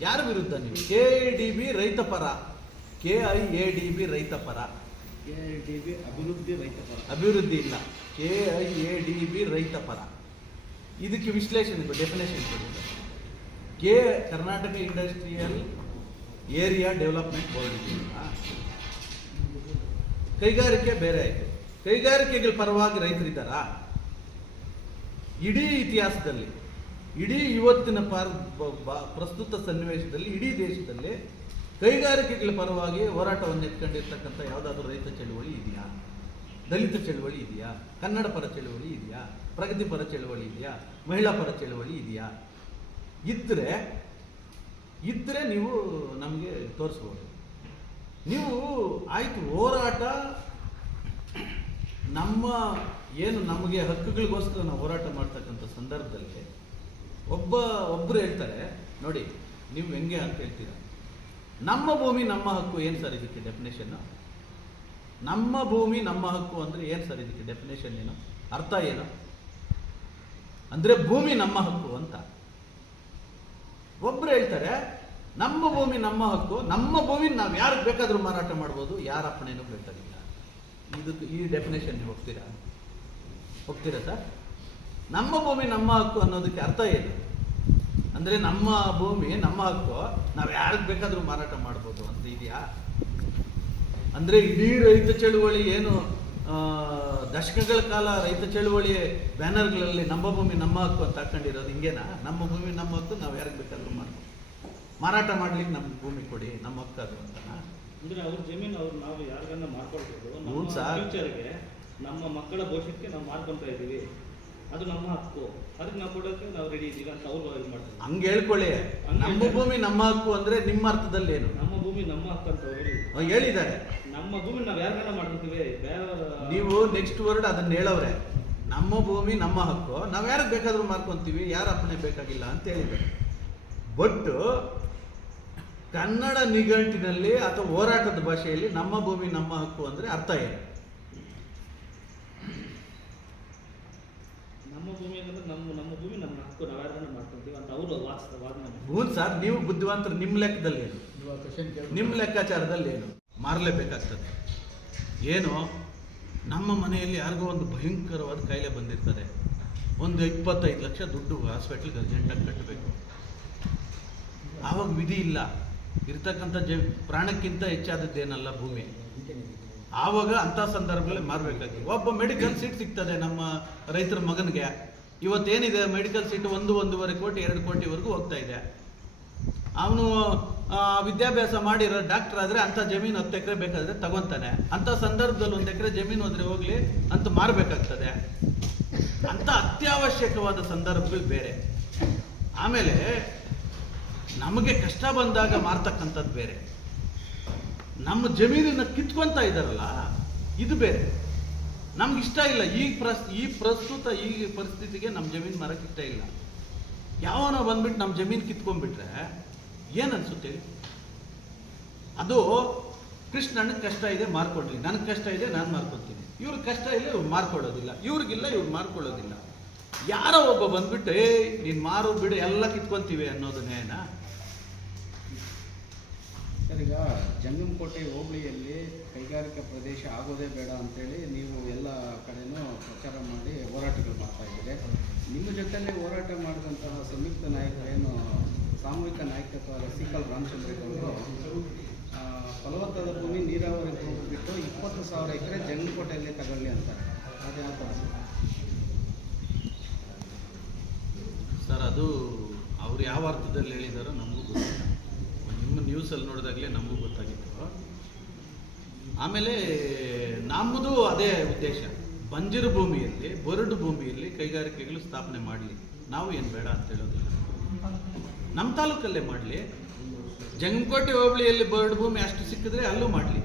ಯಾರ ವಿರುದ್ಧ ನೀವು? ಕೆ ಡಿ ಬಿ ರೈತ ಪರ. K I A D B ರೈತ ಪರ. ಕೆ ಡಿ ಬಿ ಅಭಿವೃದ್ಧಿ ರೈತ ಪರ. ಅಭಿವೃದ್ಧಿ ಇಲ್ಲ. K I A D B ರೈತ ಪರ. ಇದಕ್ಕೆ ವಿಶ್ಲೇಷಣೆ ಡೆಫಿನೇಷನ್ ಕೊಡಿ K Karnataka industrial area development board ಕೈಗಾರಿಕೆ ಬೇರೆ ಆಯಿತು. ಕೈಗಾರಿಕೆಗಳ ಪರವಾಗಿ ರೈತರಿದ್ದಾರಾ ಇಡೀ ಇತಿಹಾಸದಲ್ಲಿ, ಇಡೀ ಇವತ್ತಿನ ಪಾರ್ ಪ್ರಸ್ತುತ ಸನ್ನಿವೇಶದಲ್ಲಿ ಇಡೀ ದೇಶದಲ್ಲಿ ಕೈಗಾರಿಕೆಗಳ ಪರವಾಗಿ ಹೋರಾಟವನ್ನು ಎತ್ಕೊಂಡಿರ್ತಕ್ಕಂಥ ಯಾವುದಾದ್ರೂ ರೈತ ಚಳುವಳಿ ಇದೆಯಾ? ದಲಿತ ಚಳುವಳಿ ಇದೆಯಾ? ಕನ್ನಡ ಪರ ಚಳುವಳಿ ಇದೆಯಾ? ಪ್ರಗತಿ ಪರ ಚಳುವಳಿ ಇದೆಯಾ? ಮಹಿಳಾ ಪರ ಚಳುವಳಿ ಇದೆಯಾ? ಇದ್ದರೆ ಇದ್ದರೆ ನೀವು ನಮಗೆ ತೋರಿಸ್ಬೋದು. ನೀವು ಆಯಿತು ಹೋರಾಟ, ನಮ್ಮ ಏನು ನಮಗೆ ಹಕ್ಕುಗಳಿಗೋಸ್ಕರ ನಾವು ಹೋರಾಟ ಮಾಡ್ತಕ್ಕಂಥ ಸಂದರ್ಭದಲ್ಲಿ ಒಬ್ಬ ಒಬ್ಬರು ಹೇಳ್ತಾರೆ, ನೋಡಿ, ನೀವು ಹೆಂಗೆ ಅಂತ ಹೇಳ್ತೀರಾ? ನಮ್ಮ ಭೂಮಿ, ನಮ್ಮ ಹಕ್ಕು ಏನು ಸರ್ ಇದಕ್ಕೆ ಡೆಫಿನೇಷನ್ನು ನಮ್ಮ ಭೂಮಿ, ನಮ್ಮ ಹಕ್ಕು ಅಂದರೆ ಏನು ಸರ್ ಇದಕ್ಕೆ ಡೆಫಿನೇಷನ್ ಏನು? ಅರ್ಥ ಏನು? ಅಂದರೆ ಭೂಮಿ ನಮ್ಮ ಹಕ್ಕು ಅಂತ. ಒಬ್ರು ಹೇಳ್ತಾರೆ, ನಮ್ಮ ಭೂಮಿ ನಮ್ಮ ಹಕ್ಕು, ನಮ್ಮ ಭೂಮಿ ನಾವು ಯಾರಿಗೆ ಬೇಕಾದರೂ ಮಾರಾಟ ಮಾಡ್ಬೋದು, ಯಾರ ಅಪ್ಪಣೆನೂ ಬೇಕಾಗಿಲ್ಲ. ಇದಕ್ಕೆ ಈ ಡೆಫಿನೇಷನ್ ನೀವು ಹೋಗ್ತೀರಾ ಹೋಗ್ತೀರಾ ಸರ್? ನಮ್ಮ ಭೂಮಿ ನಮ್ಮ ಹಕ್ಕು ಅನ್ನೋದಕ್ಕೆ ಅರ್ಥ ಏನು? ಅಂದರೆ ನಮ್ಮ ಭೂಮಿ, ನಮ್ಮ ಹಕ್ಕು, ನಾವು ಯಾರಿಗೆ ಬೇಕಾದರೂ ಮಾರಾಟ ಮಾಡ್ಬೋದು ಅಂತ ಇದೆಯಾ? ಅಂದರೆ ಇಡೀ ರೈತ ಚಳುವಳಿ ಏನು ದಶಕಗಳ ಕಾಲ ರೈತ ಚಳುವಳಿ ಬ್ಯಾನರ್ಗಳಲ್ಲಿ ನಮ್ಮ ಭೂಮಿ ನಮ್ಮ ಹಕ್ಕು ಅಂತ ಹಾಕೊಂಡಿರೋದು ಹಿಂಗೇನಾ? ನಮ್ಮ ಭೂಮಿ ನಮ್ಮ ಹಕ್ಕು ನಾವು ಯಾರಿಗೆ ಬೇಕಾದ್ರೂ ಮಾಡ್ಬೋದು ಮಾರಾಟ ಮಾಡ್ಲಿಕ್ಕೆ ನಮ್ಮ ಭೂಮಿ ಕೊಡಿ ನಮ್ಮ ಹಕ್ಕು ಅದು ಅಂದ್ರೆ ಅವ್ರ ಜಮೀನು ಅವ್ರು ನಾವು ಯಾರಿಗನ್ನ ಮಾಡ್ಕೊಳ್ಬೋದು ಹ್ಞೂ ನಮ್ಮ ಮಕ್ಕಳ ಭವಿಷ್ಯಕ್ಕೆ ನಾವು ಮಾಡ್ಕೊಂತ ಇದ್ದೀವಿ. ಅದು ನಮ್ಮ ಹಕ್ಕು. ಅದಕ್ಕೆ ನಾವು ಕೊಡೋಕೆ ನಾವು ರೆಡಿ ಇದ್ದೀವಿ ಅಂತ ಅವ್ರು ಇದು ಮಾಡ್ತಾರೆ ಹಂಗೆ ಹೇಳ್ಕೊಳ್ಳಿ. ನಮ್ಮ ಭೂಮಿ ನಮ್ಮ ಹಕ್ಕು ಅಂದ್ರೆ ನಿಮ್ಮ ಅರ್ಥದಲ್ಲಿ ಏನು? ನಮ್ಮ ಭೂಮಿ ನಮ್ಮ ಹಕ್ಕು ಅಂತ ಹೇಳಿದ್ದಾರೆ. ನಮ್ಮ ಭೂಮಿ ನಾವು ಮಾಡ್ಕೊತೀವಿ ಬೇರೆ ನೀವು ನೆಕ್ಸ್ಟ್ ವರ್ಡ್ ಅದನ್ನ ಹೇಳವ್ರೆ. ನಮ್ಮ ಭೂಮಿ ನಮ್ಮ ಹಕ್ಕು. ನಾವು ಯಾರಿಗೆ ಬೇಕಾದ್ರೂ ಮಾರ್ಕೊಂತೀವಿ ಯಾರ ಅಪ್ಪನೆ ಬೇಕಾಗಿಲ್ಲ ಅಂತ ಹೇಳಿದ್ದಾರೆ ಬಟ್ ಕನ್ನಡ ನಿಘಂಟಿನಲ್ಲಿ ಅಥವಾ ಹೋರಾಟದ ಭಾಷೆಯಲ್ಲಿ ನಮ್ಮ ಭೂಮಿ ನಮ್ಮ ಹಕ್ಕು ಅಂದ್ರೆ ಅರ್ಥ ಏನು? ನಮ್ಮ ಭೂಮಿ ಅಂದ್ರೆ ನಮ್ಮ ನಮ್ಮ ಭೂಮಿ ನಮ್ಮ ಹಕ್ಕು. ನಾವು ಮಾಡ್ಕೊಂತೀವಿ ಅಂತ ಅವರು ವಾದ. ಹ್ಞೂ ಸರ್ ನೀವು ಬುದ್ಧಿವಂತರು ನಿಮ್ಮ ಲೆಕ್ಕದಲ್ಲಿ ಏನು? ನಿಮ್ಮ ಲೆಕ್ಕಾಚಾರದಲ್ಲಿ ಏನು? ಮಾರಲೇಬೇಕಾಗ್ತದೆ. ಏನು ನಮ್ಮ ಮನೆಯಲ್ಲಿ ಯಾರಿಗೋ ಒಂದು ಭಯಂಕರವಾದ ಕಾಯಿಲೆ ಬಂದಿರ್ತದೆ. ಒಂದು ಇಪ್ಪತ್ತೈದು ಲಕ್ಷ ದುಡ್ಡು ಹಾಸ್ಪಿಟ್ಲಿಗೆ ಅರ್ಜೆಂಟಾಗಿ ಕಟ್ಟಬೇಕು. ಆವಾಗ ವಿಧಿ ಇಲ್ಲ. ಇರ್ತಕ್ಕಂಥ ಜ, ಪ್ರಾಣಕ್ಕಿಂತ ಹೆಚ್ಚಾದದ್ದೇನಲ್ಲ ಭೂಮಿ. ಆವಾಗ ಅಂಥ ಸಂದರ್ಭದಲ್ಲಿ ಮಾರಬೇಕಾಗಿ ಒಬ್ಬ ಮೆಡಿಕಲ್ ಸೀಟ್ ಸಿಗ್ತದೆ ನಮ್ಮ ರೈತರ ಮಗನಿಗೆ. ಇವತ್ತೇನಿದೆ ಮೆಡಿಕಲ್ ಸೀಟ್ ಒಂದು, ಒಂದೂವರೆ ಕೋಟಿ, ಎರಡು ಕೋಟಿವರೆಗೂ ಹೋಗ್ತಾ ಇದೆ. ಅವನು ವಿದ್ಯಾಭ್ಯಾಸ ಮಾಡಿರೋ ಡಾಕ್ಟರ್ ಆದರೆ ಅಂಥ ಜಮೀನು ಹತ್ತು ಎಕರೆ ಬೇಕಾದರೆ ತಗೊಂತಾನೆ. ಅಂಥ ಸಂದರ್ಭದಲ್ಲಿ ಒಂದು ಎಕರೆ ಜಮೀನು ಹೋದರೆ ಹೋಗಲಿ ಅಂತ ಮಾರಬೇಕಾಗ್ತದೆ. ಅಂಥ ಅತ್ಯವಶ್ಯಕವಾದ ಸಂದರ್ಭಗಳು ಬೇರೆ. ಆಮೇಲೆ ನಮಗೆ ಕಷ್ಟ ಬಂದಾಗ ಮಾರ್ತಕ್ಕಂಥದ್ದು ಬೇರೆ. ನಮ್ಮ ಜಮೀನನ್ನ ಕಿತ್ಕೊಂತ ಇದ್ದಾರಲ್ಲ, ಇದು ಬೇರೆ. ನಮ್ಗೆ ಇಷ್ಟ ಇಲ್ಲ, ಈ ಪ್ರಸ್, ಈ ಪ್ರಸ್ತುತ ಈ ಪರಿಸ್ಥಿತಿಗೆ ನಮ್ಮ ಜಮೀನು ಮಾರಕ್ಕೆ ಇಷ್ಟ ಇಲ್ಲ. ಯಾವನೋ ಬಂದ್ಬಿಟ್ಟು ನಮ್ಮ ಜಮೀನು ಕಿತ್ಕೊಂಡ್ಬಿಟ್ರೆ ಏನು ಅನ್ಸುತ್ತೆ? ಅದು ಕೃಷ್ಣನಿಗೆ ಕಷ್ಟ ಇದೆ, ಮಾರ್ಕೊಡ್ರಿ. ನನಗೆ ಕಷ್ಟ ಇದೆ, ನಾನು ಮಾರ್ಕೊತೀನಿ ಇವ್ರ ಕಷ್ಟ ಇಲ್ಲ, ಇವ್ರು ಮಾರ್ಕೊಳ್ಳೋದಿಲ್ಲ ಇವ್ರಿಗಿಲ್ಲ, ಇವ್ರು ಮಾರ್ಕೊಳ್ಳೋದಿಲ್ಲ ಯಾರೋ ಒಬ್ಬ ಬಂದ್ಬಿಟ್ಟು ಏ ನೀನು ಮಾರು, ಬಿಡು, ಎಲ್ಲ ಕಿತ್ಕೊಂತೀವಿ ಅನ್ನೋದು ನ್ಯಾಯನಾ ಸರಿಗ ಈಗ ಜಂಗಮಕೋಟೆ, ಹೋಬಳಿಯಲ್ಲಿ ಕೈಗಾರಿಕಾ ಪ್ರದೇಶ ಆಗೋದೇ ಬೇಡ ಅಂತೇಳಿ ನೀವು ಎಲ್ಲ ಕಡೆನೂ ಪ್ರಚಾರ ಮಾಡಿ ಹೋರಾಟಗಳು ಮಾಡ್ತಾ ಇದ್ದೀರಿ. ನಿಮ್ಮ ಜೊತೆಯಲ್ಲಿ ಹೋರಾಟ ಮಾಡಿದಂತಹ ಸಂಯುಕ್ತ ನಾಯಕರೇನು ಸಾಮೂಹಿಕ ನಾಯಕತ್ವ ಸಿಕಲ್ ರಾಮಚಂದ್ರೇಗೌಡರು ಫಲವತ್ತಾದ ಭೂಮಿ ನೀರಾವರಿ ಹೋಗ್ಬಿಟ್ಟು ಇಪ್ಪತ್ತು ಸಾವಿರ ಎಕರೆ ಜಂಗಕೋಟೆಯಲ್ಲೇ ತಗೊಳ್ಳಿ ಅಂತ ಅದೇ ಥರ ಸರ್? ಅದು ಅವ್ರು ಯಾವ ಅರ್ಥದಲ್ಲಿ ಹೇಳಿದಾರೋ ನಮಗೂ ಗೊತ್ತಿಲ್ಲ. ನಿಮ್ಮ ನ್ಯೂಸಲ್ಲಿ ನೋಡಿದಾಗಲೇ ನಮಗೂ ಗೊತ್ತಾಗಿತ್ತು. ಆಮೇಲೆ ನಮ್ಮದು ಅದೇ ಉದ್ದೇಶ. ಬಂಜರು ಭೂಮಿಯಲ್ಲಿ, ಬರಡು ಭೂಮಿಯಲ್ಲಿ ಕೈಗಾರಿಕೆಗಳು ಸ್ಥಾಪನೆ ಮಾಡಲಿ. ನಾವು ಏನು ಬೇಡ ಅಂತ ಹೇಳೋದಿಲ್ಲ. ನಮ್ಮ ತಾಲೂಕಲ್ಲೇ ಮಾಡಲಿ. ಜಂಗಕೋಟೆ ಹೋಬಳಿಯಲ್ಲಿ ಬರ್ಡ್ ಭೂಮಿ ಅಷ್ಟು ಸಿಕ್ಕಿದ್ರೆ ಅಲ್ಲೂ ಮಾಡಲಿ.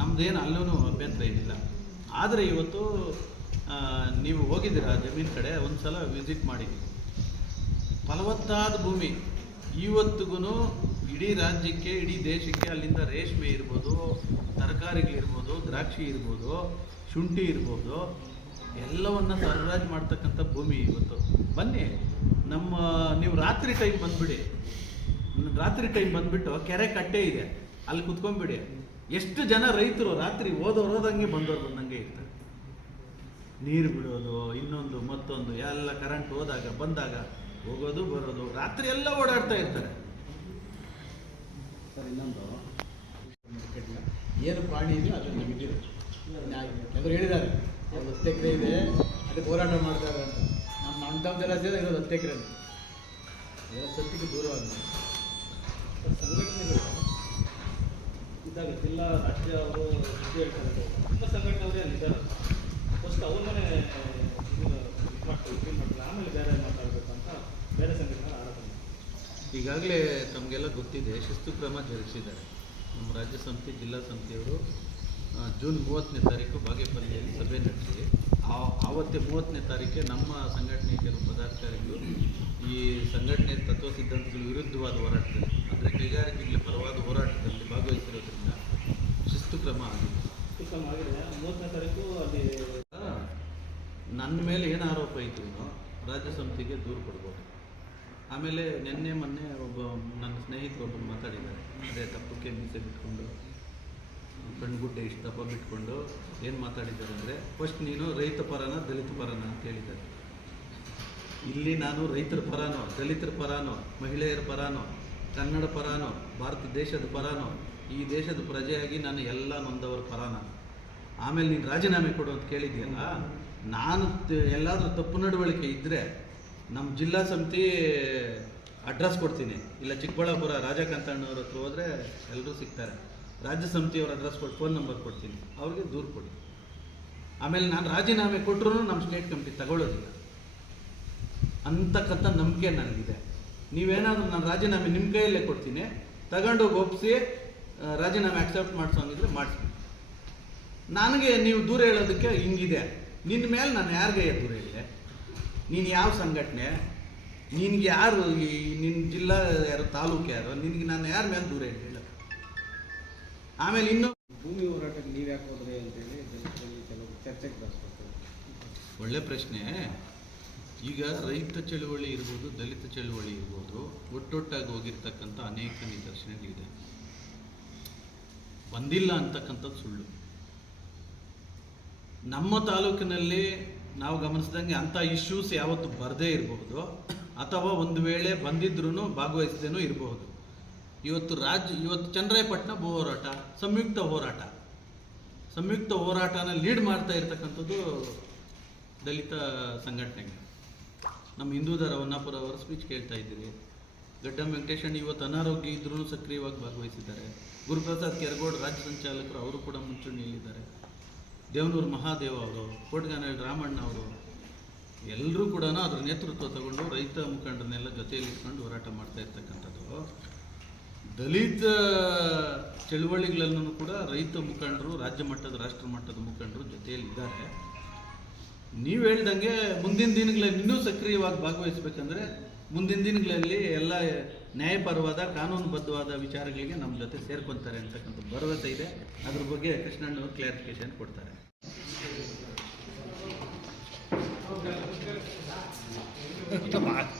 ನಮ್ದೇನು ಅಲ್ಲೂ ಅಭ್ಯಂತರ ಏನಿಲ್ಲ. ಆದರೆ ಇವತ್ತು ನೀವು ಹೋಗಿದ್ದೀರಾ ಜಮೀನು ಕಡೆ ಒಂದು ಸಲ ವಿಸಿಟ್ ಮಾಡಿದ್ದೀವಿ ಫಲವತ್ತಾದ ಭೂಮಿ. ಇವತ್ತಿಗೂ ಇಡೀ ರಾಜ್ಯಕ್ಕೆ, ಇಡೀ ದೇಶಕ್ಕೆ ಅಲ್ಲಿಂದ ರೇಷ್ಮೆ ಇರ್ಬೋದು, ತರಕಾರಿಗಳಿರ್ಬೋದು, ದ್ರಾಕ್ಷಿ ಇರ್ಬೋದು, ಶುಂಠಿ ಇರ್ಬೋದು ಎಲ್ಲವನ್ನ ಸರಬರಾಜು ಮಾಡ್ತಕ್ಕಂಥ ಭೂಮಿ ಇವತ್ತು. ಬನ್ನಿ, ನಮ್ಮ, ನೀವು ರಾತ್ರಿ ಟೈಮ್ ಬಂದ್ಬಿಡಿ. ರಾತ್ರಿ ಟೈಮ್ ಬಂದ್ಬಿಟ್ಟು ಕೆರೆ ಕಟ್ಟೆ ಇದೆ. ಅಲ್ಲಿ ಕುತ್ಕೊಂಡ್ಬಿಡಿ. ಎಷ್ಟು ಜನ ರೈತರು ರಾತ್ರಿ ಓದೋರು ಓದಂಗೆ ಬಂದವರು ಬಂದಂಗೆ ಇರ್ತಾರೆ. ನೀರು ಬಿಡೋದು, ಇನ್ನೊಂದು, ಮತ್ತೊಂದು, ಎಲ್ಲ ಕರೆಂಟ್ ಹೋದಾಗ, ಬಂದಾಗ, ಹೋಗೋದು, ಬರೋದು, ರಾತ್ರಿ ಎಲ್ಲ ಓಡಾಡ್ತಾ ಇರ್ತಾರೆ. ಸರ್, ಇನ್ನೊಂದು. ಏನು ಪ್ರಾಣಿ ಇದೆಯೋ ಅದನ್ನು ಬಿಟ್ಟಿದೆ ಹೇಳಿದ್ದಾರೆ? ಒಂದು ಹತ್ತು ಎಕರೆ ಇದೆ. ಅದಕ್ಕೆ ಹೋರಾಟ ಮಾಡ್ತಾರೆ ಅಂತ. ನಮ್ಮ ನಮ್ಮ ತಮ್ಮದೆಲ್ಲ ಸೇರಿ ಇರೋದು ಹತ್ತು ಎಕರೆ ಎಲ್ಲ ಸತ್ಯಕ್ಕೆ ದೂರವಾಗಿದೆ. ಸಂಘಟನೆಗಳು ಇದ್ದಾಗ ಜಿಲ್ಲಾ ರಾಜ್ಯ ಅವರು ಹೇಳ್ತಾರೆ. ತುಂಬ ಸಂಘಟನೆಯವರೇ ಅಲ್ಲಿದ್ದಾರೆ ಫಸ್ಟ್ ಅವ್ರನ್ನೇ ಮಾಡ್ತೀವಿ ಮಾಡ್ತಾರೆ ಆಮೇಲೆ ಬೇರೆ ಮಾತಾಡಬೇಕು ಅಂತ ಬೇರೆ ಸಂಘಟನೆ ಮಾಡ್ತಾರೆ. ಈಗಾಗಲೇ ತಮಗೆಲ್ಲ ಗೊತ್ತಿದೆ, ಶಿಸ್ತು ಕ್ರಮ ಜರುಗಿಸಿದ್ದಾರೆ. ನಮ್ಮ ರಾಜ್ಯ ಸಮಿತಿ ಜಿಲ್ಲಾ ಸಂಸ್ಥೆಯವರು ಜೂನ್ ಮೂವತ್ತನೇ ತಾರೀಕು ಬಾಗೇಪಲ್ಲಿಯಲ್ಲಿ ಸಭೆ ನಡೆಸಿದೆ ಆವತ್ತೇ ಮೂವತ್ತನೇ ತಾರೀಕೆ ನಮ್ಮ ಸಂಘಟನೆ ಕೆಲವು ಪದಾಧಿಕಾರಿಗಳು ಈ ಸಂಘಟನೆ ತತ್ವ ಸಿದ್ಧಾಂತಗಳ ವಿರುದ್ಧವಾದ ಹೋರಾಟದಲ್ಲಿ, ಅಂದರೆ ಕೈಗಾರಿಕೆಗಳ ಪರವಾದ ಹೋರಾಟದಲ್ಲಿ ಭಾಗವಹಿಸಿರೋದ್ರಿಂದ ಶಿಸ್ತು ಕ್ರಮ ಆಗಿದೆ. ಕ್ರಮ ಆಗಿದೆ ಮೂವತ್ತನೇ ತಾರೀಕು ಅಲ್ಲಿ ನನ್ನ ಮೇಲೆ ಏನು ಆರೋಪ ಇದ್ರು ರಾಜ್ಯ ಸಮಿತಿಗೆ ದೂರು ಕೊಡ್ಬೋದು. ಆಮೇಲೆ ನಿನ್ನೆ ಮೊನ್ನೆ ಒಬ್ಬ ನನ್ನ ಸ್ನೇಹಿತರೊಬ್ಬರು ಮಾತಾಡಿದ್ದಾರೆ. ಅದೇ ತಪ್ಪಕ್ಕೆ ಮೀಸೆ ಬಿಟ್ಕೊಂಡು ಕಣ್ಗುಡ್ಡೆ ಇಷ್ಟಪ್ಪ ಬಿಟ್ಕೊಂಡು ಏನು ಮಾತಾಡಿದ್ದಾರೆ ಅಂದರೆ ಫಸ್ಟ್ ನೀನು ರೈತ ಪರನ, ದಲಿತ ಪರನ ಅಂತ ಹೇಳಿದ್ದಾರೆ. ಇಲ್ಲಿ ನಾನು ರೈತರ ಪರನೋ, ದಲಿತರ ಪರನೋ, ಮಹಿಳೆಯರ ಪರನೋ, ಕನ್ನಡ ಪರನೋ, ಭಾರತ ದೇಶದ ಪರನೋ, ಈ ದೇಶದ ಪ್ರಜೆಯಾಗಿ ನಾನು ಎಲ್ಲ ನೊಂದವರ ಪರಾನ. ಆಮೇಲೆ ನೀನು ರಾಜೀನಾಮೆ ಕೊಡು ಅಂತ ಕೇಳಿದ್ಯಲ್ಲ, ನಾನು ಎಲ್ಲಾದರೂ ಎಲ್ಲಾದ್ರೂ ತಪ್ಪು ನಡವಳಿಕೆ ಇದ್ದರೆ ನಮ್ಮ ಜಿಲ್ಲಾ ಸಮಿತಿ ಅಡ್ರೆಸ್ ಕೊಡ್ತೀನಿ. ಇಲ್ಲ ಚಿಕ್ಕಬಳ್ಳಾಪುರ ರಾಜಕಾಂತಣ್ಣವ್ರ ಹತ್ರ ಹೋದರೆ ಎಲ್ಲರೂ ಸಿಗ್ತಾರೆ. ರಾಜ್ಯ ಸಮಿತಿಯವ್ರ ಅಡ್ರೆಸ್ ಕೊಟ್ಟು ಫೋನ್ ನಂಬರ್ ಕೊಡ್ತೀನಿ. ಅವ್ರಿಗೆ ದೂರು ಕೊಡಿ. ಆಮೇಲೆ ನಾನು ರಾಜೀನಾಮೆ ಕೊಟ್ಟರು ನಮ್ಮ ಸ್ಟೇಟ್ ಕಮಿಟಿ ತಗೊಳ್ಳೋದಿಲ್ಲ ಅಂತಕ್ಕಂಥ ನಂಬಿಕೆ ನನಗಿದೆ. ನೀವೇನಾದರೂ ನಾನು ರಾಜೀನಾಮೆ ನಿಮ್ಮ ಕೈಯಲ್ಲೇ ಕೊಡ್ತೀನಿ. ತಗೊಂಡೋಗಿ ಒಪ್ಪಿಸಿ ರಾಜೀನಾಮೆ ಅಕ್ಸೆಪ್ಟ್ ಮಾಡಿಸೋಂಗಿದ್ರೆ ಮಾಡ್ತೀನಿ ನನಗೆ ನೀವು ದೂರ ಹೇಳೋದಕ್ಕೆ ಹಿಂಗಿದೆ. ನಿನ್ನ ಮೇಲೆ ನಾನು ಯಾರಿಗೆ ದೂರ ಹೇಳಿದೆ ನೀನು ಯಾವ ಸಂಘಟನೆ? ನಿನ್ಗೆ ಯಾರು ಈ ನಿನ್ನ ಜಿಲ್ಲಾ ಯಾರು, ತಾಲೂಕು ಯಾರು? ನಿನಗೆ ನಾನು ಯಾರ ಮೇಲೆ ದೂರ ಹೇಳಿ ಹೇಳ? ಆಮೇಲೆ ಇನ್ನು ಭೂಮಿ ಹೋರಾಟಕ್ಕೆ ನೀವು ಯಾಕೆ ಅಂತ ಅಂತೇಳಿ ಜನರಲ್ಲಿ ಕೆಲವು ಚರ್ಚೆಗೆ ಬರೆಸ್ಬೇಕು. ಒಳ್ಳೆ ಪ್ರಶ್ನೆ. ಈಗ ರೈತ ಚಳುವಳಿ ಇರ್ಬೋದು ದಲಿತ ಚಳುವಳಿ ಇರ್ಬೋದು ಒಟ್ಟೊಟ್ಟಾಗಿ ಹೋಗಿರ್ತಕ್ಕಂಥ ಅನೇಕ ನಿದರ್ಶನಗಳಿದೆ. ಬಂದಿಲ್ಲ ಅಂತಕ್ಕಂಥದ್ದು ಸುಳ್ಳು. ನಮ್ಮ ತಾಲೂಕಿನಲ್ಲಿ ನಾವು ಗಮನಿಸಿದಂಗೆ ಅಂಥ ಇಶ್ಯೂಸ್ ಯಾವತ್ತು ಬರದೇ ಇರಬಹುದು ಅಥವಾ ಒಂದು ವೇಳೆ ಬಂದಿದ್ರೂ ಭಾಗವಹಿಸದೇನೂ ಇರಬಹುದು ಇವತ್ತು ರಾಜ್ಯ, ಇವತ್ತು ಚಂದ್ರಾಯಪಟ್ಟಣ ಭೂ ಹೋರಾಟ ಸಂಯುಕ್ತ ಹೋರಾಟ. ಸಂಯುಕ್ತ ಹೋರಾಟನ ಲೀಡ್ ಮಾಡ್ತಾ ಇರ್ತಕ್ಕಂಥದ್ದು ದಲಿತ ಸಂಘಟನೆಗೆ ನಮ್ಮ ಹಿಂದೂದರ ಹೊನ್ನಾಪುರ ಅವರ ಸ್ಪೀಚ್ ಕೇಳ್ತಾ ಇದ್ದೀವಿ. ಗಡ್ಡ ವೆಂಕಟೇಶಣ್ಣ ಇವತ್ತು ಅನಾರೋಗ್ಯ ಇದ್ರೂ ಸಕ್ರಿಯವಾಗಿ ಭಾಗವಹಿಸಿದ್ದಾರೆ. ಗುರುಪ್ರಸಾದ್ ಕೆರಗೋಡ್ ರಾಜ್ಯ ಸಂಚಾಲಕರು ಅವರು ಕೂಡ ಮುಂಚೂಣಿಯಲ್ಲಿದ್ದಾರೆ. ದೇವನೂರು ಮಹಾದೇವ ಅವರು, ಕೋಟ್ಗಾನಹಳ್ಳಿ ರಾಮಣ್ಣ ಅವರು, ಎಲ್ಲರೂ ಕೂಡ ಅದರ ನೇತೃತ್ವ ತಗೊಂಡು ರೈತ ಮುಖಂಡರನ್ನೆಲ್ಲ ಜೊತೆಯಲ್ಲಿ ಇಟ್ಕೊಂಡು ಹೋರಾಟ ಮಾಡ್ತಾ ಇರ್ತಕ್ಕಂಥದ್ದು. ದಲಿತ ಚಳುವಳಿಗಳಲ್ಲೂ ಕೂಡ ರೈತ ಮುಖಂಡರು, ರಾಜ್ಯ ಮಟ್ಟದ, ರಾಷ್ಟ್ರ ಮಟ್ಟದ ಮುಖಂಡರು ಜೊತೆಯಲ್ಲಿ ಇದ್ದಾರೆ. ನೀವು ಹೇಳ್ದಂಗೆ ಮುಂದಿನ ದಿನಗಳಲ್ಲಿ ಇನ್ನೂ ಸಕ್ರಿಯವಾಗಿ ಭಾಗವಹಿಸಬೇಕಂದ್ರೆ ಮುಂದಿನ ದಿನಗಳಲ್ಲಿ ಎಲ್ಲ ನ್ಯಾಯಪರವಾದ, ಕಾನೂನುಬದ್ಧವಾದ ವಿಚಾರಗಳಿಗೆ ನಮ್ಮ ಜೊತೆ ಸೇರ್ಕೊತಾರೆ ಅಂತಕ್ಕಂಥ ಭರವಸೆ ಇದೆ. ಅದ್ರ ಬಗ್ಗೆ ಕೃಷ್ಣಣ್ಣ ಕ್ಲಾರಿಫಿಕೇಶನ್ ಕೊಡ್ತಾರೆ.